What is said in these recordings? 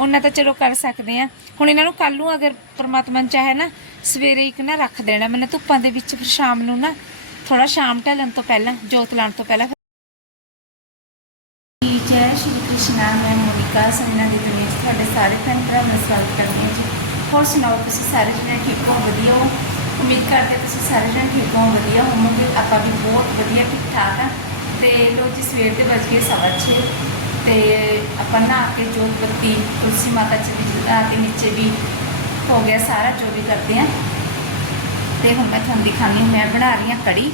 ਉਹਨਾਂ ਤਾਂ ਚਲੋ ਕਰ ਸਕਦੇ ਆ। ਹੁਣ ਇਹਨਾਂ ਨੂੰ ਕੱਲ ਨੂੰ ਅਗਰ ਪਰਮਾਤਮਾ ਨੇ ਚਾਹੇ ਨਾ, ਸਵੇਰੇ ਇੱਕ ਨਾ ਰੱਖ ਦੇਣਾ। ਮੈਨੇ ਧੁੱਪਾਂ ਦੇ ਵਿੱਚ ਫਿਰ ਸ਼ਾਮ ਨੂੰ ਨਾ ਥੋੜਾ ਸ਼ਾਮ ਢਲਣ ਤੋਂ ਪਹਿਲਾਂ, ਜੋਤ ਲਾਉਣ ਤੋਂ ਪਹਿਲਾਂ ਜੈ ਸ਼੍ਰੀ ਕ੍ਰਿਸ਼ਨਾ। ਮੈਂ ਮੋਨਿਕਾ ਸੰਨਾ ਦੀ ਦੁਨੀਆ ਤੁਹਾਡੇ ਸਾਰੇ ਭੈਣ ਭਰਾਵਾਂ ਦਾ ਸਵਾਗਤ ਕਰਦੀ ਹਾਂ ਜੀ। ਹੋਰ ਸੁਣਾਓ, ਤੁਸੀਂ ਸਾਰੇ ਜਣੇ ਠੀਕ ਹੋ? ਵਧੀਆ ਹੋ? ਉਮੀਦ ਕਰਦੇ ਹਾਂ ਤੁਸੀਂ ਸਾਰੇ ਜਣੇ ਠੀਕ ਹੋ, ਵਧੀਆ ਹੋਵੋਗੇ। ਆਪਾਂ ਵੀ ਬਹੁਤ ਵਧੀਆ ਠੀਕ ਠਾਕ ਆ। ਤੇ ਲੋ ਜੀ, ਸਵੇਰ ਦੇ ਵੱਜ ਗਏ ਸਵਾ ਛੇ। ਤੇ ਆਪਾਂ ਨਹਾ ਕੇ ਜੋਤ ਬੱਤੀ ਤੁਲਸੀ ਮਾਤਾ ਜੀ ਦੀ ਜੁਦਾ ਨੀਚੇ ਵੀ ਹੋ ਗਿਆ ਸਾਰਾ, ਜੋ ਵੀ ਕਰਦੇ ਆ। ਤੇ ਹੁਣ ਮੈਂ ਤੁਹਾਨੂੰ ਦਿਖਾਉਂਦੀ ਮੈਂ ਬਣਾ ਰਹੀ ਹਾਂ ਕੜੀ।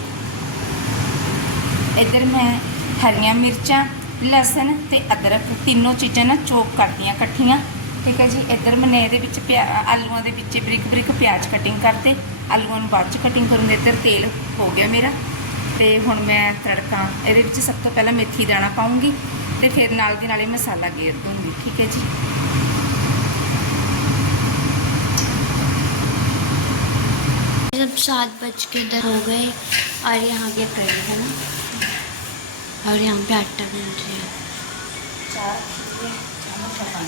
ਇੱਧਰ ਮੈਂ ਹਰੀਆਂ ਮਿਰਚਾਂ, ਲਸਣ ਤੇ ਅਦਰਕ ਤਿੰਨੋਂ ਚੀਜ਼ਾਂ ਨਾ ਚੋਪ ਕਰਦੀਆਂ ਇਕੱਠੀਆਂ। ਠੀਕ ਹੈ ਜੀ, ਇੱਧਰ ਮੈंने ਇਹਦੇ ਵਿੱਚ ਪਿਆ- ਆਲੂਆਂ ਦੇ ਵਿੱਚ ਬਰੀਕ ਬਰੀਕ ਪਿਆਜ਼ ਕਟਿੰਗ ਕਰਦੇ ਆਲੂਆਂ ਨੂੰ ਬਾਅਦ ਚ ਕਟਿੰਗ ਕਰੂੰਗੀ, ਇੱਧਰ ਤੇਲ ਹੋ ਗਿਆ ਮੇਰਾ। ਤੇ ਹੁਣ ਮੈਂ ਤੜਕਾ, ਇਹਦੇ ਵਿੱਚ ਸਭ ਤੋਂ ਪਹਿਲਾਂ ਮੇਥੀ ਦਾਣਾ ਪਾਉਂਗੀ। ਤੇ ਫਿਰ ਨਾਲ ਦੀ ਨਾਲ ਹੀ ਮਸਾਲਾ ਗੇਰ ਦੂੰਗੀ ਠੀਕ ਹੈ ਜੀ जब सात बज के दस हो गए और यहाँ पे कड़ी है ना और यहाँ पे आटा बन रही है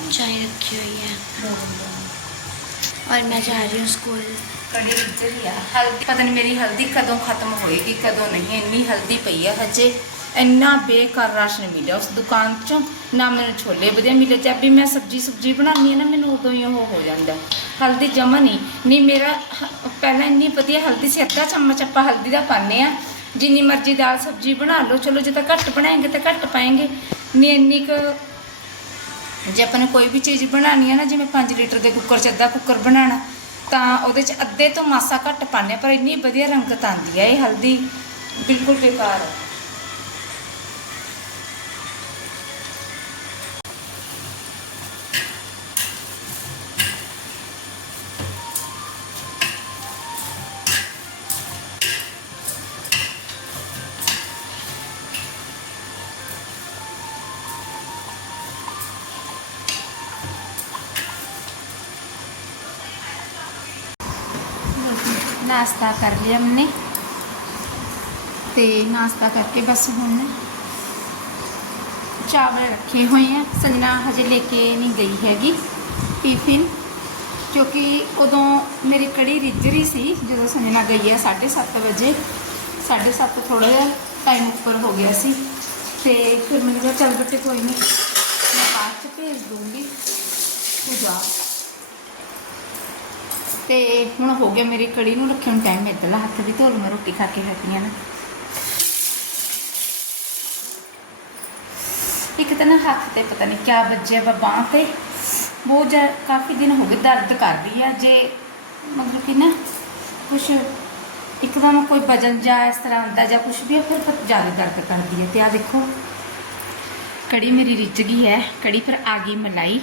चाय रखी हुई है और मैं जा रही हूँ स्कूल ਕੜੀ ਰਿੱਝਦੀ ਆ ਹਲਦੀ ਪਤਾ ਨਹੀਂ ਮੇਰੀ ਹਲਦੀ ਕਦੋਂ ਖਤਮ ਹੋਏਗੀ ਕਦੋਂ ਨਹੀਂ ਇੰਨੀ ਹਲਦੀ ਪਈ ਆ ਹਜੇ ਇੰਨਾ ਬੇਕਾਰ ਰਾਸ਼ਨ ਮਿਲਿਆ ਉਸ ਦੁਕਾਨ ਚੋਂ, ਨਾ ਮੈਨੂੰ ਛੋਲੇ ਵਧੀਆ ਮਿਲੇ ਜਦ ਵੀ ਮੈਂ ਸਬਜੀ ਸੁਬਜੀ ਬਣਾਉਂਦੀ ਹਾਂ ਨਾ, ਮੈਨੂੰ ਉਦੋਂ ਹੀ ਉਹ ਹੋ ਜਾਂਦਾ। ਹਲਦੀ ਜਮਾ ਨਹੀਂ। ਨਹੀਂ, ਮੇਰਾ ਹ- ਪਹਿਲਾਂ ਇੰਨੀ ਵਧੀਆ ਹਲਦੀ ਸੀ, ਅੱਧਾ ਚਮਚ ਆਪਾਂ ਹਲਦੀ ਦਾ ਪਾਉਂਦੇ ਆ ਜਿੰਨੀ ਮਰਜ਼ੀ ਦਾਲ ਸਬਜੀ ਬਣਾ ਲਓ, ਚਲੋ ਜੇ ਤਾਂ ਘੱਟ ਬਣਾਏਗੇ ਤਾਂ ਘੱਟ ਪਾਏਂਗੇ। ਨਹੀਂ, ਇੰਨੀ ਕੁ ਜੇ ਆਪਾਂ ਨੇ ਕੋਈ ਵੀ ਚੀਜ਼ ਬਣਾਉਣੀ ਹੈ ਨਾ, ਜਿਵੇਂ 5 ਲੀਟਰ ਦੇ ਕੁੱਕਰ 'ਚ ਅੱਧਾ ਕੁੱਕਰ ਬਣਾਉਣਾ, ਤਾਂ ਉਹਦੇ 'ਚ ਅੱਧੇ ਤੋਂ ਮਾਸਾ ਘੱਟ ਪਾਉਂਦੇ ਹਾਂ, ਪਰ ਇੰਨੀ ਵਧੀਆ ਰੰਗਤ ਆਉਂਦੀ ਹੈ ਇਹ ਹਲਦੀ, ਬਿਲਕੁਲ ਬੇਕਾਰ ਹੈ। ਕਰ ਲਿਆ ਮੈਨੇ। ਤੇ ਨਾਸ਼ਤਾ ਕਰਕੇ ਬਸ ਹੁਣ ਚਾਵਲ ਰੱਖੇ ਹੋਏ ਆ। ਸੰਜਨਾ ਹਜੇ ਲੈ ਕੇ ਨਹੀਂ ਗਈ ਹੈਗੀ ਟਿਫਿਨ, ਕਿਉਂਕਿ ਉਦੋਂ ਮੇਰੀ ਕੜੀ ਰਿੱਝ ਰਹੀ ਸੀ, ਜਦੋਂ ਸੰਜਨਾ ਗਈ ਹੈ 7:30 ਵਜੇ। 7:30 ਥੋੜਾ ਜਿਹਾ ਟਾਈਮ ਉੱਪਰ ਹੋ ਗਿਆ ਸੀ। ਤੇ ਫਿਰ ਮੈਨੂੰ ਕਿਹਾ, ਚੱਲ ਬੱਟੇ ਕੋਈ ਨਹੀਂ ਮੈਂ ਬਾਅਦ ਚ ਭੇਜ ਦੂੰਗੀ। ਤੂੰ ਜਾ। ਤੇ ਹੁਣ ਹੋ ਗਿਆ ਮੇਰੀ ਕੜੀ ਨੂੰ ਰੱਖਣ ਨੂੰ ਟਾਈਮ ਇੱਧਰਲਾ ਹੱਥ ਵੀ ਧੋ ਲੂ ਮੈਂ ਰੋਟੀ ਖਾ ਕੇ ਹਟੀਆਂ ਨਾ। ਇੱਕ ਤਾਂ ਨਾ ਹੱਥ ਤੇ ਪਤਾ ਨਹੀਂ ਕਿਆ ਵੱਜਿਆ ਵਾ ਬਾਂਹ ਤੇ। ਬਹੁਤ ਜ਼ਿਆਦਾ ਕਾਫੀ ਦਿਨ ਹੋ ਗਏ ਦਰਦ ਕਰਦੀ ਆ ਜੇ ਮਤਲਬ ਕਿ ਨਾ ਕੁਛ ਇੱਕਦਮ ਕੋਈ ਵਜਨ ਜਾਂ ਇਸ ਤਰ੍ਹਾਂ ਆਉਂਦਾ ਜਾਂ ਕੁਛ ਵੀ ਆ, ਫਿਰ ਫਿਰ ਜ਼ਿਆਦਾ ਦਰਦ ਕਰਦੀ ਹੈ ਤੇ ਆ ਦੇਖੋ ਕੜੀ ਮੇਰੀ ਰਿੱਝ ਗਈ ਹੈ ਕੜੀ ਫਿਰ ਆ ਗਈ ਮਲਾਈ।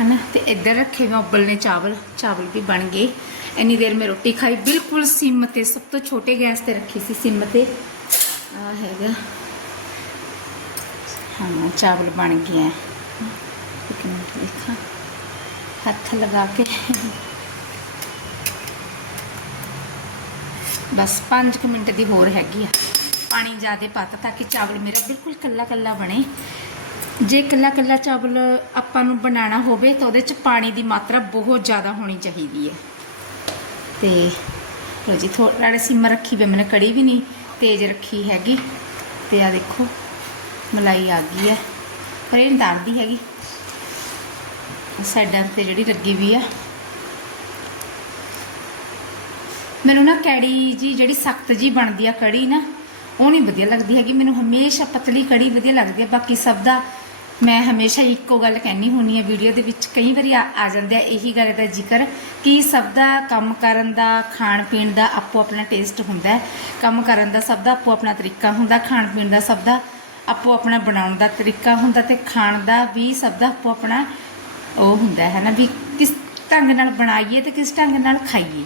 ਹਨਾ? ਤੇ ਇੱਧਰ ਰੱਖੇ ਮੈਂ ਉਬਲਨੇ ਚਾਵਲ। ਚਾਵਲ ਵੀ ਬਣ ਗਏ। ਇੰਨੀ ਦੇਰ ਮੈਂ ਰੋਟੀ ਖਾਈ। ਬਿਲਕੁਲ ਸਿਮ ਤੇ, ਸਭ ਤੋਂ ਛੋਟੇ ਗੈਸ ਤੇ ਰੱਖੀ ਸੀ ਸਿਮ ਤੇ। ਆ ਹੈਗਾ। ਹਾਂ, ਚਾਵਲ ਬਣ ਗਏ ਹੈ ਇੱਕ ਮਿੰਟ ਦੇਖਾਂ। ਹੱਥ ਲਗਾ ਕੇ। ਬਸ 5 ਮਿੰਟ ਦੀ ਹੋਰ ਹੈਗੀ ਆ। ਪਾਣੀ ਜ਼ਿਆਦਾ ਪਾਤਾ ਤਾਂ ਕਿ ਚਾਵਲ ਮੇਰਾ ਬਿਲਕੁਲ ਕੱਲਾ ਕੱਲਾ ਬਣੇ। ਜੇ ਕੱਲਾ ਕੱਲਾ ਚਾਵਲ ਆਪਾਂ ਨੂੰ ਬਣਾਉਣਾ ਹੋਵੇ ਤਾਂ ਉਹਦੇ ਚ ਪਾਣੀ ਦੀ ਮਾਤਰਾ ਬਹੁਤ ਜ਼ਿਆਦਾ ਹੋਣੀ ਚਾਹੀਦੀ ਹੈ। ਤੇ ਲੋ ਜੀ ਥੋੜਾ ਜਿਹਾ ਸਿਮ ਰੱਖੀ ਵੇ ਮੈਨੇ ਕੜੀ ਵੀ ਨਹੀਂ ਤੇਜ਼ ਰੱਖੀ ਹੈਗੀ। ਤੇ ਆ ਦੇਖੋ, ਮਲਾਈ ਆ ਗਈ ਹੈ। ਪਰ ਇਹ ਦਾੜਦੀ ਹੈਗੀ। ਸਾਈਡਾਂ ਤੇ ਜਿਹੜੀ ਲੱਗੀ ਵੀ ਆ। ਮੈਨੂੰ ਨਾ ਕੜੀ ਜੀ, ਜਿਹੜੀ ਸਖਤ ਜੀ ਬਣਦੀ ਆ ਕੜੀ ਨਾ, ਉਹ ਨਹੀਂ ਵਧੀਆ ਲੱਗਦੀ ਹੈਗੀ। ਮੈਨੂੰ ਹਮੇਸ਼ਾ ਪਤਲੀ ਕੜੀ ਵਧੀਆ ਲੱਗਦੀ ਹੈ ਬਾਕੀ ਸਭ ਦਾ ਮੈਂ ਹਮੇਸ਼ਾ ਇੱਕੋ ਗੱਲ ਕਹਿਣੀ ਹੁੰਨੀ ਹੈ, ਵੀਡੀਓ ਦੇ ਵਿੱਚ ਕਈ ਵਾਰੀ ਆ ਆ ਜਾਂਦੇ ਆ, ਇਹੀ ਗੱਲ ਦਾ ਜ਼ਿਕਰ ਕਿ ਸਭ ਦਾ ਕੰਮ ਕਰਨ ਦਾ, ਖਾਣ ਪੀਣ ਦਾ ਆਪੋ ਆਪਣਾ ਟੇਸਟ ਹੁੰਦਾ ਕੰਮ ਕਰਨ ਦਾ ਸਭ ਦਾ ਆਪੋ ਆਪਣਾ ਤਰੀਕਾ ਹੁੰਦਾ, ਖਾਣ ਪੀਣ ਦਾ ਸਭ ਦਾ ਆਪੋ ਆਪਣਾ ਬਣਾਉਣ ਦਾ ਤਰੀਕਾ ਹੁੰਦਾ ਤੇ ਖਾਣ ਦਾ ਵੀ ਸਭ ਦਾ ਆਪੋ ਆਪਣਾ ਉਹ ਹੁੰਦਾ ਹੈ ਨਾ ਵੀ ਕਿਸ ਢੰਗ ਨਾਲ ਬਣਾਈਏ ਤੇ ਕਿਸ ਢੰਗ ਨਾਲ ਖਾਈਏ।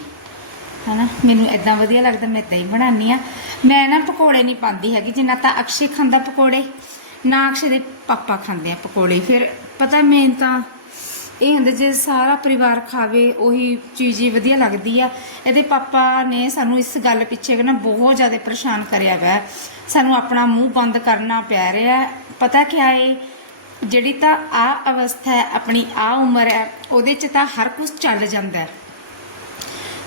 ਹਨਾ ਮੈਨੂੰ ਇਦਾਂ ਵਧੀਆ ਲੱਗਦਾ, ਮੈਂ ਇਦਾਂ ਹੀ ਬਣਾਉਂਦੀ ਆ ਮੈਂ ਨਾ ਪਕੌੜੇ ਨਹੀਂ ਪਾਉਂਦੀ ਹੈਗੀ, ਜਿੰਨਾ ਤਾਂ ਅਕਸ਼ੇ ਖਾਂਦਾ ਪਕੌੜੇ। ਨਾ ਅਕਸ਼ੇ ਦੇ ਪਾਪਾ ਖਾਂਦੇ ਆ ਪਕੌੜੇ। ਫਿਰ ਪਤਾ ਮੈਂ ਤਾਂ ਇਹ ਹੁੰਦਾ ਜੇ ਸਾਰਾ ਪਰਿਵਾਰ ਖਾਵੇ, ਉਹੀ ਚੀਜ਼ ਹੀ ਵਧੀਆ ਲੱਗਦੀ ਆ। ਇਹਦੇ ਪਾਪਾ ਨੇ ਸਾਨੂੰ ਇਸ ਗੱਲ ਪਿੱਛੇ ਨਾ ਬਹੁਤ ਜ਼ਿਆਦਾ ਪਰੇਸ਼ਾਨ ਕਰਿਆ ਵਾ। ਸਾਨੂੰ ਆਪਣਾ ਮੂੰਹ ਬੰਦ ਕਰਨਾ ਪੈ ਰਿਹਾ। ਪਤਾ ਕਿਆ ਏ? ਜਿਹੜੀ ਤਾਂ ਆ ਅਵਸਥਾ ਹੈ, ਆਪਣੀ ਆ ਉਮਰ ਹੈ, ਉਹਦੇ 'ਚ ਤਾਂ ਹਰ ਕੁਝ ਚੱਲ ਜਾਂਦਾ ਹੈ।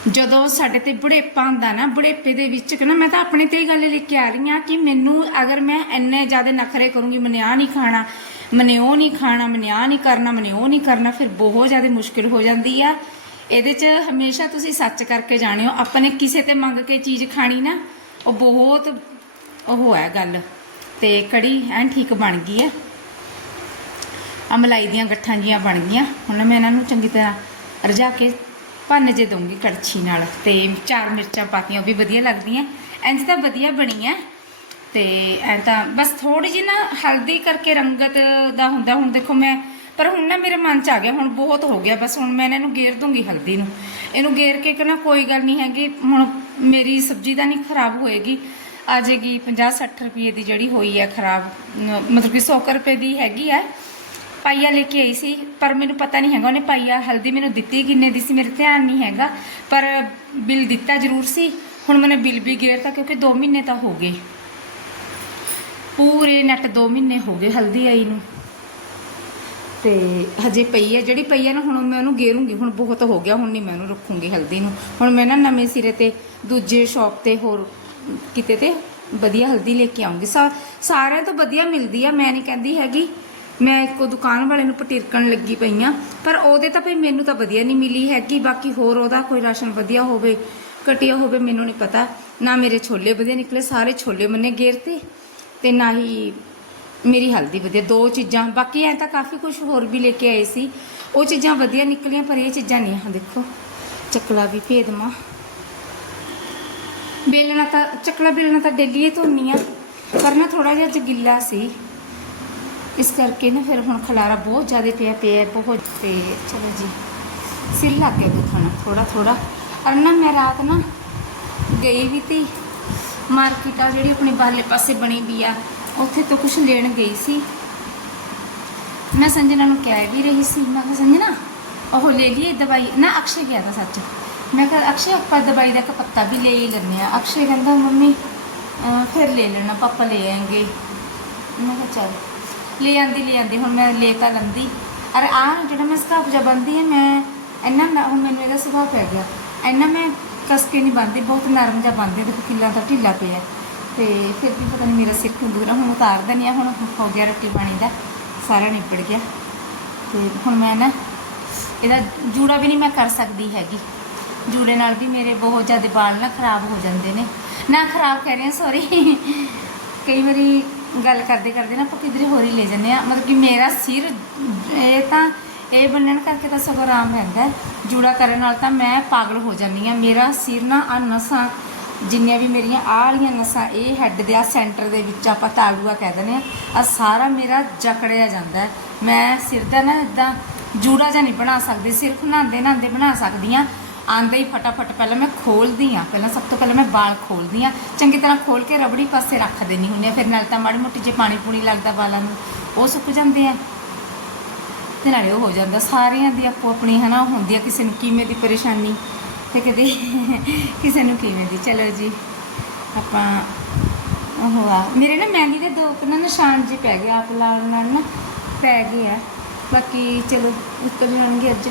ਜਦੋਂ ਸਾਡੇ ਤੇ ਬੁਢੇਪਾ ਹੁੰਦਾ ਨਾ, ਬੁਢੇਪੇ ਦੇ ਵਿੱਚ ਕਿ ਨਾ, ਮੈਂ ਤਾਂ ਆਪਣੇ ਤੇ ਹੀ ਗੱਲ ਲੈ ਕੇ ਆ ਰਹੀ ਹਾਂ ਕਿ ਮੈਨੂੰ ਅਗਰ ਮੈਂ ਇੰਨੇ ਜ਼ਿਆਦਾ ਨਖਰੇ ਕਰੂੰਗੀ ਮੈਨੇ ਆਹ ਨਹੀਂ ਖਾਣਾ ਮੈਨੇ ਉਹ ਨਹੀਂ ਖਾਣਾ ਮੈਨੇ ਆਹ ਨਹੀਂ ਕਰਨਾ ਮੈਨੇ ਉਹ ਨਹੀਂ ਕਰਨਾ, ਫਿਰ ਬਹੁਤ ਜ਼ਿਆਦਾ ਮੁਸ਼ਕਿਲ ਹੋ ਜਾਂਦੀ ਆ। ਇਹਦੇ 'ਚ ਹਮੇਸ਼ਾ ਤੁਸੀਂ ਸੱਚ ਕਰਕੇ ਜਾਣਿਓ, ਆਪਣੇ ਕਿਸੇ ਤੇ ਮੰਗ ਕੇ ਚੀਜ਼ ਖਾਣੀ ਨਾ, ਉਹ ਬਹੁਤ ਉਹ ਹੈ ਗੱਲ। ਤੇ ਕੜੀ ਐਨ ਠੀਕ ਬਣ ਗਈ ਹੈ। ਆ ਮਲਾਈ ਦੀਆਂ ਗੱਠਾਂ ਜੀਆਂ ਬਣ ਗਈਆਂ। ਹੁਣ ਮੈਂ ਇਹਨਾਂ ਨੂੰ ਚੰਗੀ ਤਰ੍ਹਾਂ ਰਜਾ ਕੇ ਭੰਨ ਜੇ ਦੂੰਗੀ ਕੜਛੀ ਨਾਲ ਤੇ ਚਾਰ ਮਿਰਚਾਂ ਪਾਤੀਆਂ, ਉਹ ਵੀ ਵਧੀਆ ਲੱਗਦੀਆਂ। ਇੰਜ ਤਾਂ ਵਧੀਆ ਬਣੀ ਹੈ ਤੇ ਐ ਤਾਂ ਬਸ ਥੋੜੀ ਜਿਹੀ ਨਾ ਹਲਦੀ ਕਰਕੇ ਰੰਗਤ ਦਾ ਹੁੰਦਾ। ਹੁਣ ਦੇਖੋ ਮੈਂ, ਪਰ ਹੁਣ ਨਾ ਮੇਰੇ ਮਨ ਚ ਆ ਗਿਆ, ਹੁਣ ਬਹੁਤ ਹੋ ਗਿਆ। ਬਸ ਹੁਣ ਮੈਂ ਇਹਨਾਂ ਨੂੰ ਗੇਰ ਦੂੰਗੀ ਹਲਦੀ ਨੂੰ। ਇਹਨੂੰ ਗੇਰ ਕੇ ਕਿ ਨਾ ਕੋਈ ਗੱਲ ਨਹੀਂ ਹੈਗੀ। ਹੁਣ ਮੇਰੀ ਸਬਜ਼ੀ ਤਾਂ ਨਹੀਂ ਖਰਾਬ ਹੋਏਗੀ। ਆ ਜਾਏਗੀ 50 60 ਰੁਪਏ ਦੀ ਜਿਹੜੀ ਹੋਈ ਹੈ ਖਰਾਬ। ਮਤਲਬ ਕਿ 100 ਕੁ ਰੁਪਏ ਦੀ ਹੈਗੀ ਹੈ ਪਾਈਆ ਲੈ ਕੇ ਆਈ ਸੀ, ਪਰ ਮੈਨੂੰ ਪਤਾ ਨਹੀਂ ਹੈਗਾ ਉਹਨੇ ਪਾਈਆ, ਹਲਦੀ ਮੈਨੂੰ ਦਿੱਤੀ ਕਿੰਨੇ ਦੀ ਸੀ, ਮੇਰੇ ਧਿਆਨ ਨਹੀਂ ਹੈਗਾ। ਪਰ ਬਿੱਲ ਦਿੱਤਾ ਜ਼ਰੂਰ ਸੀ, ਹੁਣ ਮੈਨੇ ਬਿੱਲ ਵੀ ਗੇਰਤਾ ਕਿਉਂਕਿ 2 ਮਹੀਨੇ ਤਾਂ ਹੋ ਗਏ। ਪੂਰੇ ਨੱਟ 2 ਮਹੀਨੇ ਹੋ ਗਏ ਹਲਦੀ ਆਈ ਨੂੰ। ਤੇ ਹਜੇ ਪਈ ਹੈ, ਜਿਹੜੀ ਪਈ ਹੈ ਨਾ, ਹੁਣ ਮੈਂ ਉਹਨੂੰ ਗੇਰੂੰਗੀ, ਹੁਣ ਬਹੁਤ ਹੋ ਗਿਆ, ਹੁਣ ਨਹੀਂ ਮੈਂ ਉਹਨੂੰ ਰੱਖੂੰਗੀ ਹਲਦੀ ਨੂੰ। ਹੁਣ ਮੈਂ ਨਾ ਨਵੇਂ ਸਿਰੇ ਤੇ, ਦੂਜੇ ਸ਼ਾਪ ਤੇ ਹੋਰ ਕਿਤੇ ਤੇ ਵਧੀਆ ਹਲਦੀ ਲੈ ਕੇ ਆਉਂਗੀ। ਸਾ ਸਾਰਿਆਂ ਤੋਂ ਵਧੀਆ ਮਿਲਦੀ ਆ, ਮੈਂ ਨਹੀਂ ਕਹਿੰਦੀ ਹੈਗੀ। ਮੈਂ ਇੱਕੋ ਦੁਕਾਨ ਵਾਲੇ ਨੂੰ ਪਟਿਰਕਣ ਲੱਗੀ ਪਈ ਆ, ਪਰ ਉਹਦੇ ਤਾਂ ਭਈ ਮੈਨੂੰ ਤਾਂ ਵਧੀਆ ਨਹੀਂ ਮਿਲੀ ਹੈਗੀ, ਬਾਕੀ ਹੋਰ ਉਹਦਾ ਕੋਈ ਰਾਸ਼ਨ ਵਧੀਆ ਹੋਵੇ, ਘਟੀਆ ਹੋਵੇ, ਮੈਨੂੰ ਨਹੀਂ ਪਤਾ। ਨਾ ਮੇਰੇ ਛੋਲੇ ਵਧੀਆ ਨਿਕਲੇ, ਸਾਰੇ ਛੋਲੇ ਮੰਨੇ ਗੇਰ ਤੇ ਤੇ ਨਾ ਹੀ ਮੇਰੀ ਹਲਦੀ ਵਧੀਆ, ਦੋ ਚੀਜ਼ਾਂ। ਬਾਕੀ ਐ ਤਾਂ ਕਾਫੀ ਕੁਝ ਹੋਰ ਵੀ ਲੈ ਕੇ ਆਏ ਸੀ। ਉਹ ਚੀਜ਼ਾਂ ਵਧੀਆ ਨਿਕਲੀਆਂ, ਪਰ ਇਹ ਚੀਜ਼ਾਂ ਨਹੀਂ, ਹਾਂ ਦੇਖੋ। ਚੱਕਲਾ ਵੀ ਭੇਦਮਾ ਬੇਲਣਾ ਤਾਂ, ਚੱਕਲਾ ਬੇਲਣਾ ਤਾਂ ਡੇਲੀ ਹੀ ਧੋਨੀ ਆ, ਪਰ ਨਾ ਥੋੜਾ ਜਿਹਾ ਅੱਜ ਗਿੱਲਾ ਸੀ। ਇਸ ਕਰਕੇ ਨਾ ਫਿਰ ਹੁਣ ਖਲਾਰਾ ਬਹੁਤ ਜ਼ਿਆਦਾ ਪਿਆ ਪਿਆ, ਬਹੁਤ ਤੇ ਚਲੋ ਜੀ, ਸਿਰ ਲੱਗ ਗਿਆ ਦੁਖਣਾ ਥੋੜਾ ਥੋੜਾ ਔਰ ਨਾ ਮੈਂ ਰਾਤ ਨਾ ਗਈ ਵੀ ਤੀ ਮਾਰਕੀਟ ਆ ਜਿਹੜੀ ਆਪਣੇ ਬਾਹਰਲੇ ਪਾਸੇ ਬਣੀ ਵੀ ਆ, ਉੱਥੇ ਤੋਂ ਕੁਝ ਲੈਣ ਗਈ ਸੀ। ਮੈਂ ਸੰਜਨਾ ਨੂੰ ਕਹਿ ਵੀ ਰਹੀ ਸੀ, ਮੈਂ ਕਿਹਾ, ਸੰਜਨਾ, ਉਹ ਲੈ ਲਈਏ ਦਵਾਈ? ਨਾ, ਅਕਸ਼ੇ ਗਿਆ ਤਾਂ ਸੱਚ। ਮੈਂ ਕਿਹਾ, ਅਕਸ਼ੇ, ਆਪਾਂ ਦਵਾਈ ਦਾ ਇੱਕ ਪੱਤਾ ਵੀ ਲੈ ਹੀ ਲੈਂਦੇ ਆ ਅਕਸ਼ੇ ਕਹਿੰਦਾ, ਮੰਮੀ ਫਿਰ ਲੈ ਲੈਣਾ, ਪਾਪਾ ਲੈ ਆਏਂਗੇ। ਮੈਂ ਕਿਹਾ, ਚੱਲ। ਲੈ ਆਂਦੀ ਲੈ ਆਂਦੀ, ਹੁਣ ਮੈਂ ਲੈ ਤਾਂ ਲੰਦੀ। ਅਰੇ ਆ ਜਿਹੜਾ ਮੈਂ ਸਕਾਪ ਜਾ ਬੰਦੀ ਹੈ, ਮੈਂ ਇੰਨਾ ਨਾ- ਹੁਣ ਮੈਨੂੰ ਇਹਦਾ ਸੁਭਾਅ ਪੈ ਗਿਆ। ਇੰਨਾ ਮੈਂ ਕਸ ਕੇ ਨਹੀਂ ਬੰਦੀ ਬਹੁਤ ਨਰਮ ਜਿਹਾ ਬੰਦੀ ਦੇਖੋ ਕਿੱਲਾ ਤਾਂ ਢਿੱਲਾ ਪਿਆ। ਤੇ ਫਿਰ ਵੀ ਪਤਾ ਨਹੀਂ ਮੇਰਾ ਸਿਰ ਕਿਉਂ ਦੂਰਾ ਹੁਣ ਉਤਾਰ ਦਿੰਦੀ ਹਾਂ ਹੁਣ ਹੋ ਗਿਆ ਰੋਟੀ ਪਾਣੀ ਦਾ, ਸਾਰਾ ਨਿਬੜ ਗਿਆ। ਤੇ ਹੁਣ ਮੈਂ ਨਾ ਇਹਦਾ ਜੂੜਾ ਵੀ ਨਹੀਂ ਮੈਂ ਕਰ ਸਕਦੀ ਹੈਗੀ। ਜੂੜੇ ਨਾਲ ਵੀ ਮੇਰੇ ਬਹੁਤ ਜ਼ਿਆਦਾ ਵਾਲ ਨਾ ਖਰਾਬ ਹੋ ਜਾਂਦੇ ਨੇ। ਨਾ ਖਰਾਬ ਕਹਿ ਰਹੀ ਹਾਂ ਸੌਰੀ ਕਈ ਵਾਰੀ ਗੱਲ ਕਰਦੇ ਕਰਦੇ ਨਾ ਆਪਾਂ ਕਿਧਰੇ ਹੋਰ ਹੀ ਲੈ ਜਾਂਦੇ ਆ ਮਤਲਬ ਕਿ ਮੇਰਾ ਸਿਰ, ਇਹ ਤਾਂ ਇਹ ਬੰਨਣ ਕਰਕੇ ਤਾਂ ਸਗੋਂ ਆਰਾਮ ਰਹਿੰਦਾ ਜੂੜਾ ਕਰਨ ਨਾਲ ਤਾਂ ਮੈਂ ਪਾਗਲ ਹੋ ਜਾਂਦੀ ਆ ਮੇਰਾ ਸਿਰ ਨਾ ਆ ਨਸਾਂ, ਜਿੰਨੀਆਂ ਵੀ ਮੇਰੀਆਂ ਆਹ ਵਾਲੀਆਂ ਨਸਾਂ, ਇਹ ਹੈੱਡ ਦੇ ਆ ਸੈਂਟਰ ਦੇ ਵਿੱਚ ਆਪਾਂ ਤਾਲੂਆ ਕਹਿ ਦਿੰਦੇ ਆ ਆ ਸਾਰਾ ਮੇਰਾ ਜਕੜਿਆ ਜਾਂਦਾ ਮੈਂ ਸਿਰ ਦਾ ਨਾ ਇਦਾਂ ਜੂੜਾ ਜਾਂ ਨਹੀਂ ਬਣਾ ਸਕਦੀ। ਸਿਰਫ ਨਹਾਉਂਦੇ ਨਹਾਉਂਦੇ ਬਣਾ ਸਕਦੀ ਆ ਆਂਦੇ ਹੀ ਫਟਾਫਟ ਪਹਿਲਾਂ ਮੈਂ ਖੋਲਦੀ ਆ ਪਹਿਲਾਂ ਸਭ ਤੋਂ ਪਹਿਲਾਂ ਮੈਂ ਵਾਲ ਖੋਲਦੀ ਆ ਚੰਗੀ ਤਰ੍ਹਾਂ ਖੋਲ ਕੇ ਰਬੜੀ ਪਾਸੇ ਰੱਖ ਦੇਣੀ ਹੁੰਦੀ ਆ ਫਿਰ ਨਾਲ ਤਾਂ ਮਾੜੀ ਮੋਟੀ ਜੇ ਪਾਣੀ ਪੂਣੀ ਲੱਗਦਾ ਵਾਲਾਂ ਨੂੰ। ਉਹ ਸੁੱਕ ਜਾਂਦੇ ਆ। ਤੇ ਨਾਲੇ ਉਹ ਹੋ ਜਾਂਦਾ। ਸਾਰਿਆਂ ਦੀ ਆਪੋ ਆਪਣੀ ਹਨਾ ਹੁੰਦੀ ਆ। ਕਿਸੇ ਨੂੰ ਕਿਵੇਂ ਦੀ ਪਰੇਸ਼ਾਨੀ। ਤੇ ਕਦੇ ਕਿਸੇ ਨੂੰ ਕਿਵੇਂ ਦੀ। ਚਲੋ ਜੀ, ਆਪਾਂ ਉਹ ਆ। ਮੇਰੇ ਨਾ ਮਹਿੰਦੀ ਦੇ ਦੋ ਨਾ ਨਿਸ਼ਾਨ ਜੀ ਪੈ ਗਏ। ਆਪ ਲਾਉਣ ਨਾਲ ਨਾ ਪੈ ਗਏ ਆ। ਬਾਕੀ ਚਲੋ ਉੱਤਰ ਜਾਣਗੇ ਅੱਜ।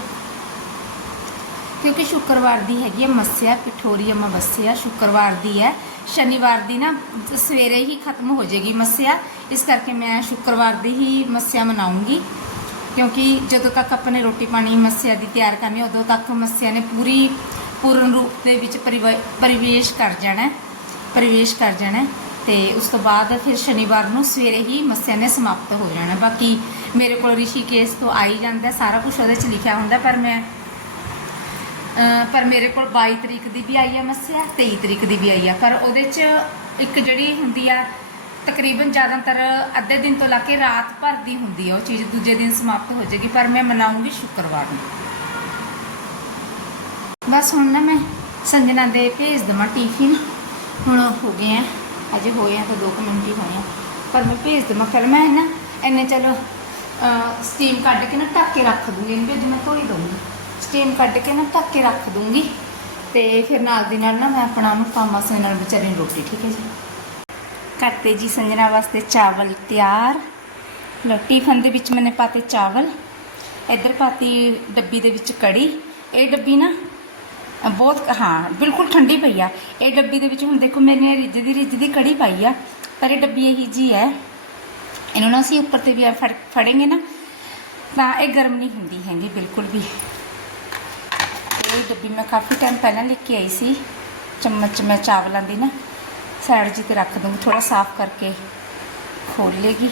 ਕਿਉਂਕਿ ਸ਼ੁੱਕਰਵਾਰ ਦੀ ਹੈਗੀ ਹੈ ਮੱਸਿਆ ਪਿਠੋਰੀ ਅਮਾਵਸਿਆ ਸ਼ੁੱਕਰਵਾਰ ਦੀ ਹੈ। ਸ਼ਨੀਵਾਰ ਦੀ ਨਾ ਸਵੇਰੇ ਹੀ ਖਤਮ ਹੋ ਜਾਏਗੀ ਮੱਸਿਆ। ਇਸ ਕਰਕੇ ਮੈਂ ਸ਼ੁੱਕਰਵਾਰ ਦੀ ਹੀ ਮੱਸਿਆ ਮਨਾਉਂਗੀ। ਕਿਉਂਕਿ ਜਦੋਂ ਤੱਕ ਆਪਾਂ ਨੇ ਰੋਟੀ ਪਾਣੀ ਮੱਸਿਆ ਦੀ ਤਿਆਰ ਕਰਨੀ ਉਦੋਂ ਤੱਕ ਮੱਸਿਆ ਨੇ ਪੂਰੀ ਪੂਰਨ ਰੂਪ ਦੇ ਵਿੱਚ ਪਰਿਵਾ- ਪਰਿਵੇਸ਼ ਕਰ ਜਾਣਾ ਪਰਿਵੇਸ਼ ਕਰ ਜਾਣਾ ਹੈ ਤੇ ਉਸ ਤੋਂ ਬਾਅਦ ਫਿਰ ਸ਼ਨੀਵਾਰ ਨੂੰ ਸਵੇਰੇ ਹੀ ਮੱਸਿਆ ਨੇ ਸਮਾਪਤ ਹੋ ਜਾਣਾ ਬਾਕੀ ਮੇਰੇ ਕੋਲ ਰਿਸ਼ੀਕੇਸ਼ ਤੋਂ ਆਈ ਜਾਂਦਾ ਸਾਰਾ ਕੁਝ ਉਹਦੇ 'ਚ ਲਿਖਿਆ ਹੁੰਦਾ ਪਰ ਮੈਂ ਪਰ ਮੇਰੇ ਕੋਲ 22 ਤਰੀਕ ਦੀ ਵੀ ਆਈ ਆ ਮੱਸਿਆ 23 ਤਰੀਕ ਦੀ ਵੀ ਆਈ ਆ। ਪਰ ਉਹਦੇ 'ਚ ਇੱਕ ਜਿਹੜੀ ਹੁੰਦੀ ਆ, ਤਕਰੀਬਨ ਜ਼ਿਆਦਾਤਰ ਅੱਧੇ ਦਿਨ ਤੋਂ ਲਾ ਕੇ ਰਾਤ ਭਰ ਦੀ ਹੁੰਦੀ ਆ ਉਹ ਚੀਜ਼, ਦੂਜੇ ਦਿਨ ਸਮਾਪਤ ਹੋ ਜਾਏਗੀ, ਪਰ ਮੈਂ ਮਨਾਉਂਗੀ ਸ਼ੁੱਕਰਵਾਰ ਨੂੰ। ਬਸ ਹੁਣ ਨਾ ਮੈਂ ਸੰਜਨਾ ਦੇ ਭੇਜ ਦਵਾਂ ਟਿਫਿਨ। ਹੁਣ ਹੋ ਗਏ ਆ ਅਜੇ ਹੋਏ ਆ ਤਾਂ 2 ਮਿੰਟ ਹੀ ਹੋਏ ਆ। ਪਰ ਮੈਂ ਭੇਜ ਦਵਾਂ, ਫਿਰ ਮੈਂ ਨਾ ਇੰਨੇ ਚਲੋ ਸਟੀਮ ਕੱਢ ਕੇ ਨਾ ਢੱਕ ਕੇ ਰੱਖ ਦੂੰਗੀ ਇਹਨੂੰ ਵੀ ਅੱਜ ਮੈਂ ਧੋਈ ਦਊਂਗੀ। ਸਟੀਮ ਕੱਢ ਕੇ ਨਾ ਢੱਕ ਕੇ ਰੱਖ ਦੂੰਗੀ। ਤੇ ਫਿਰ ਨਾਲ ਦੀ ਨਾਲ ਨਾ ਮੈਂ ਆਪਣਾ ਉਹਨੂੰ ਕਾਮਾ ਸੇ ਨਾਲ ਵਿਚਾਰੇ ਨੂੰ ਰੋਟੀ, ਠੀਕ ਹੈ ਜੀ? ਕਰਤੇ ਜੀ ਸੰਜਨਾ ਵਾਸਤੇ ਚਾਵਲ ਤਿਆਰ। ਲੋ ਟਿਫਨ ਦੇ ਵਿੱਚ ਮੈਨੇ ਪਾਤੇ ਚਾਵਲ। ਇੱਧਰ ਪਾਤੀ ਡੱਬੀ ਦੇ ਵਿੱਚ ਕੜੀ। ਇਹ ਡੱਬੀ ਨਾ ਬਹੁਤ, ਹਾਂ, ਬਿਲਕੁਲ ਠੰਡੀ ਪਈ ਆ। ਇਹ ਡੱਬੀ ਦੇ ਵਿੱਚ ਹੁਣ ਦੇਖੋ ਮੈਨੇ ਰਿੱਝਦੀ ਰਿੱਝਦੀ ਕੜੀ ਪਾਈ ਆ, ਪਰ ਇਹ ਡੱਬੀ ਇਹੀ ਜੀ ਹੈ। ਇਹਨੂੰ ਨਾ ਅਸੀਂ ਉੱਪਰ ਤੇ ਵੀ ਫੜ ਫੜेंगे ਨਾ, ਤਾਂ ਇਹ ਗਰਮ ਨਹੀਂ ਹੁੰਦੀ ਹੈਗੀ, ਬਿਲਕੁਲ ਵੀ। ਇਹ ਡੱਬੀ ਮੈਂ ਕਾਫੀ ਟਾਈਮ ਪਹਿਲਾਂ ਲੈ ਕੇ ਆਈ ਸੀ। ਚਮਚ ਮੈਂ ਚਾਵਲਾਂ ਦੀ ਨਾ ਸਾਈਡ ਜੀ ਤੇ ਰੱਖ ਦੂੰਗੀ ਥੋੜਾ ਸਾਫ਼ ਕਰਕੇ ਖੋਲ ਲੇਗੀ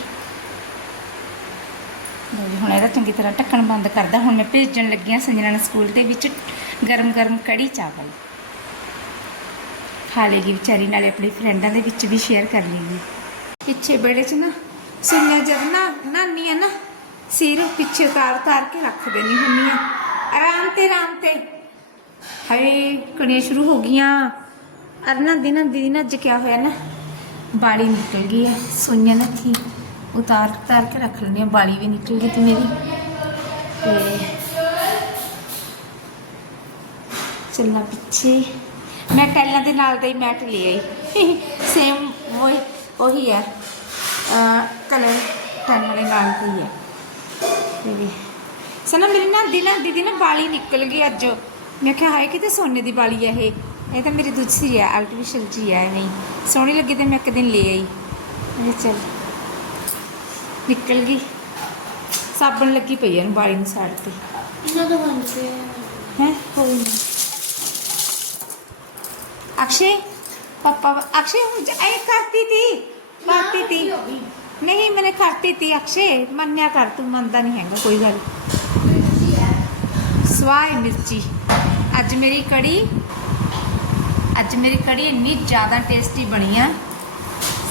ਜੀ, ਹੁਣ ਇਹਦਾ ਚੰਗੀ ਤਰ੍ਹਾਂ ਢੱਕਣ ਬੰਦ ਕਰਦਾ। ਹੁਣ ਮੈਂ ਭੇਜਣ ਲੱਗੀ ਹਾਂ ਸੰਜਨਾ ਨੂੰ ਸਕੂਲ ਦੇ ਵਿੱਚ ਗਰਮ ਗਰਮ ਕੜੀ ਚਾਵਲ। ਖਾ ਲੇਗੀ ਵਿਚਾਰੀ, ਨਾਲੇ ਆਪਣੀ ਫਰੈਂਡਾਂ ਦੇ ਵਿੱਚ ਵੀ ਸ਼ੇਅਰ ਕਰ ਲੇਗੀ ਪਿੱਛੇ ਬੜੇ ਚ ਨਾ ਸੁਣਿਆ ਜਦ ਨਾ ਨਾਨੀ ਆ ਨਾ, ਸਿਰ ਪਿੱਛੇ ਉਤਾਰ ਉਤਾਰ ਕੇ ਰੱਖ ਦੇਣੀ ਹੁੰਦੀ ਆ ਆਰਾਮ ਤੇ ਆਰਾਮ ਤੇ। ਹਾਏ, ਕਣੀਆਂ ਸ਼ੁਰੂ ਹੋ ਗਈਆਂ। ਅਰ ਨਾ ਦਿਨਾਂ ਦਿਨ ਅੱਜ ਕਿਆ ਹੋਇਆ ਨਾ, ਬਾਲੀ ਨਿਕਲ ਗਈ ਹੈ ਸੁਈਆਂ ਨਾ ਥੀ ਉਤਾਰ ਉਤਾਰ ਕੇ ਰੱਖ ਲੈਣੀ ਆ, ਬਾਲੀ ਵੀ ਨਿਕਲ ਗਈ ਤੇ ਮੇਰੀ। ਤੇ ਚੱਲਣਾ ਪਿੱਛੇ। ਮੈਂ ਟੈਲਾਂ ਦੇ ਨਾਲ ਦਾ ਹੀ ਮੈਟ ਲੈ ਆਈ। ਸੇਮ ਉਹ, ਉਹੀ ਹੈ ਕਲਰ ਟੈਨ ਵਾਲੇ ਨਾਲ ਦਾ ਹੈ ਤੇ ਸਨਾ, ਮੇਰੀ ਨਾ ਦਿਨਾਂ, ਦੀਦੀ ਨਾ ਬਾਲੀ ਨਿਕਲ ਗਈ ਅੱਜ। ਮੈਂ ਕਿਹਾ ਹਾਏ ਕਿਤੇ ਸੋਨੇ ਦੀ ਬਾਲੀ ਆ ਇਹ। ਇਹ ਤਾਂ ਮੇਰੀ ਦੂਜੀ ਆ ਆਰਟੀਫੀਸ਼ੀਅਲ ਜੀ ਆ ਨਹੀਂ ਸੋਹਣੀ ਲੱਗੀ ਤੇ ਮੈਂ ਇੱਕ ਦਿਨ ਲੈ ਆਈ। ਮੈਂ ਚੱਲ ਨਿਕਲ ਗਈ। ਸਾਬਣ ਲੱਗੀ ਪਈ ਐ ਵਾਲੀ ਨੂੰ ਸਾੜ ਤੇ ਇਹਨਾਂ ਦਾ ਬਣ ਹੈ? ਕੋਈ ਨਹੀਂ ਅਕਸ਼ੇ ਪਾਪਾ ਅਕਸ਼ੇ ਹੁਣ ਇਹ ਕਰਤੀ ਤੀ। ਕਰਤੀ ਅਕਸ਼ੇ। ਮੰਨਿਆ ਕਰ ਤੂੰ ਮੰਨਦਾ ਨਹੀਂ ਹੈਗਾ ਕੋਈ ਗੱਲ। ਸਵਾਏ ਮਿਰਚੀ। ਮੇਰੀ ਕੜੀ, ਅੱਜ ਮੇਰੀ ਕੜੀ ਇੰਨੀ ਜ਼ਿਆਦਾ ਟੇਸਟੀ ਬਣੀ ਆ,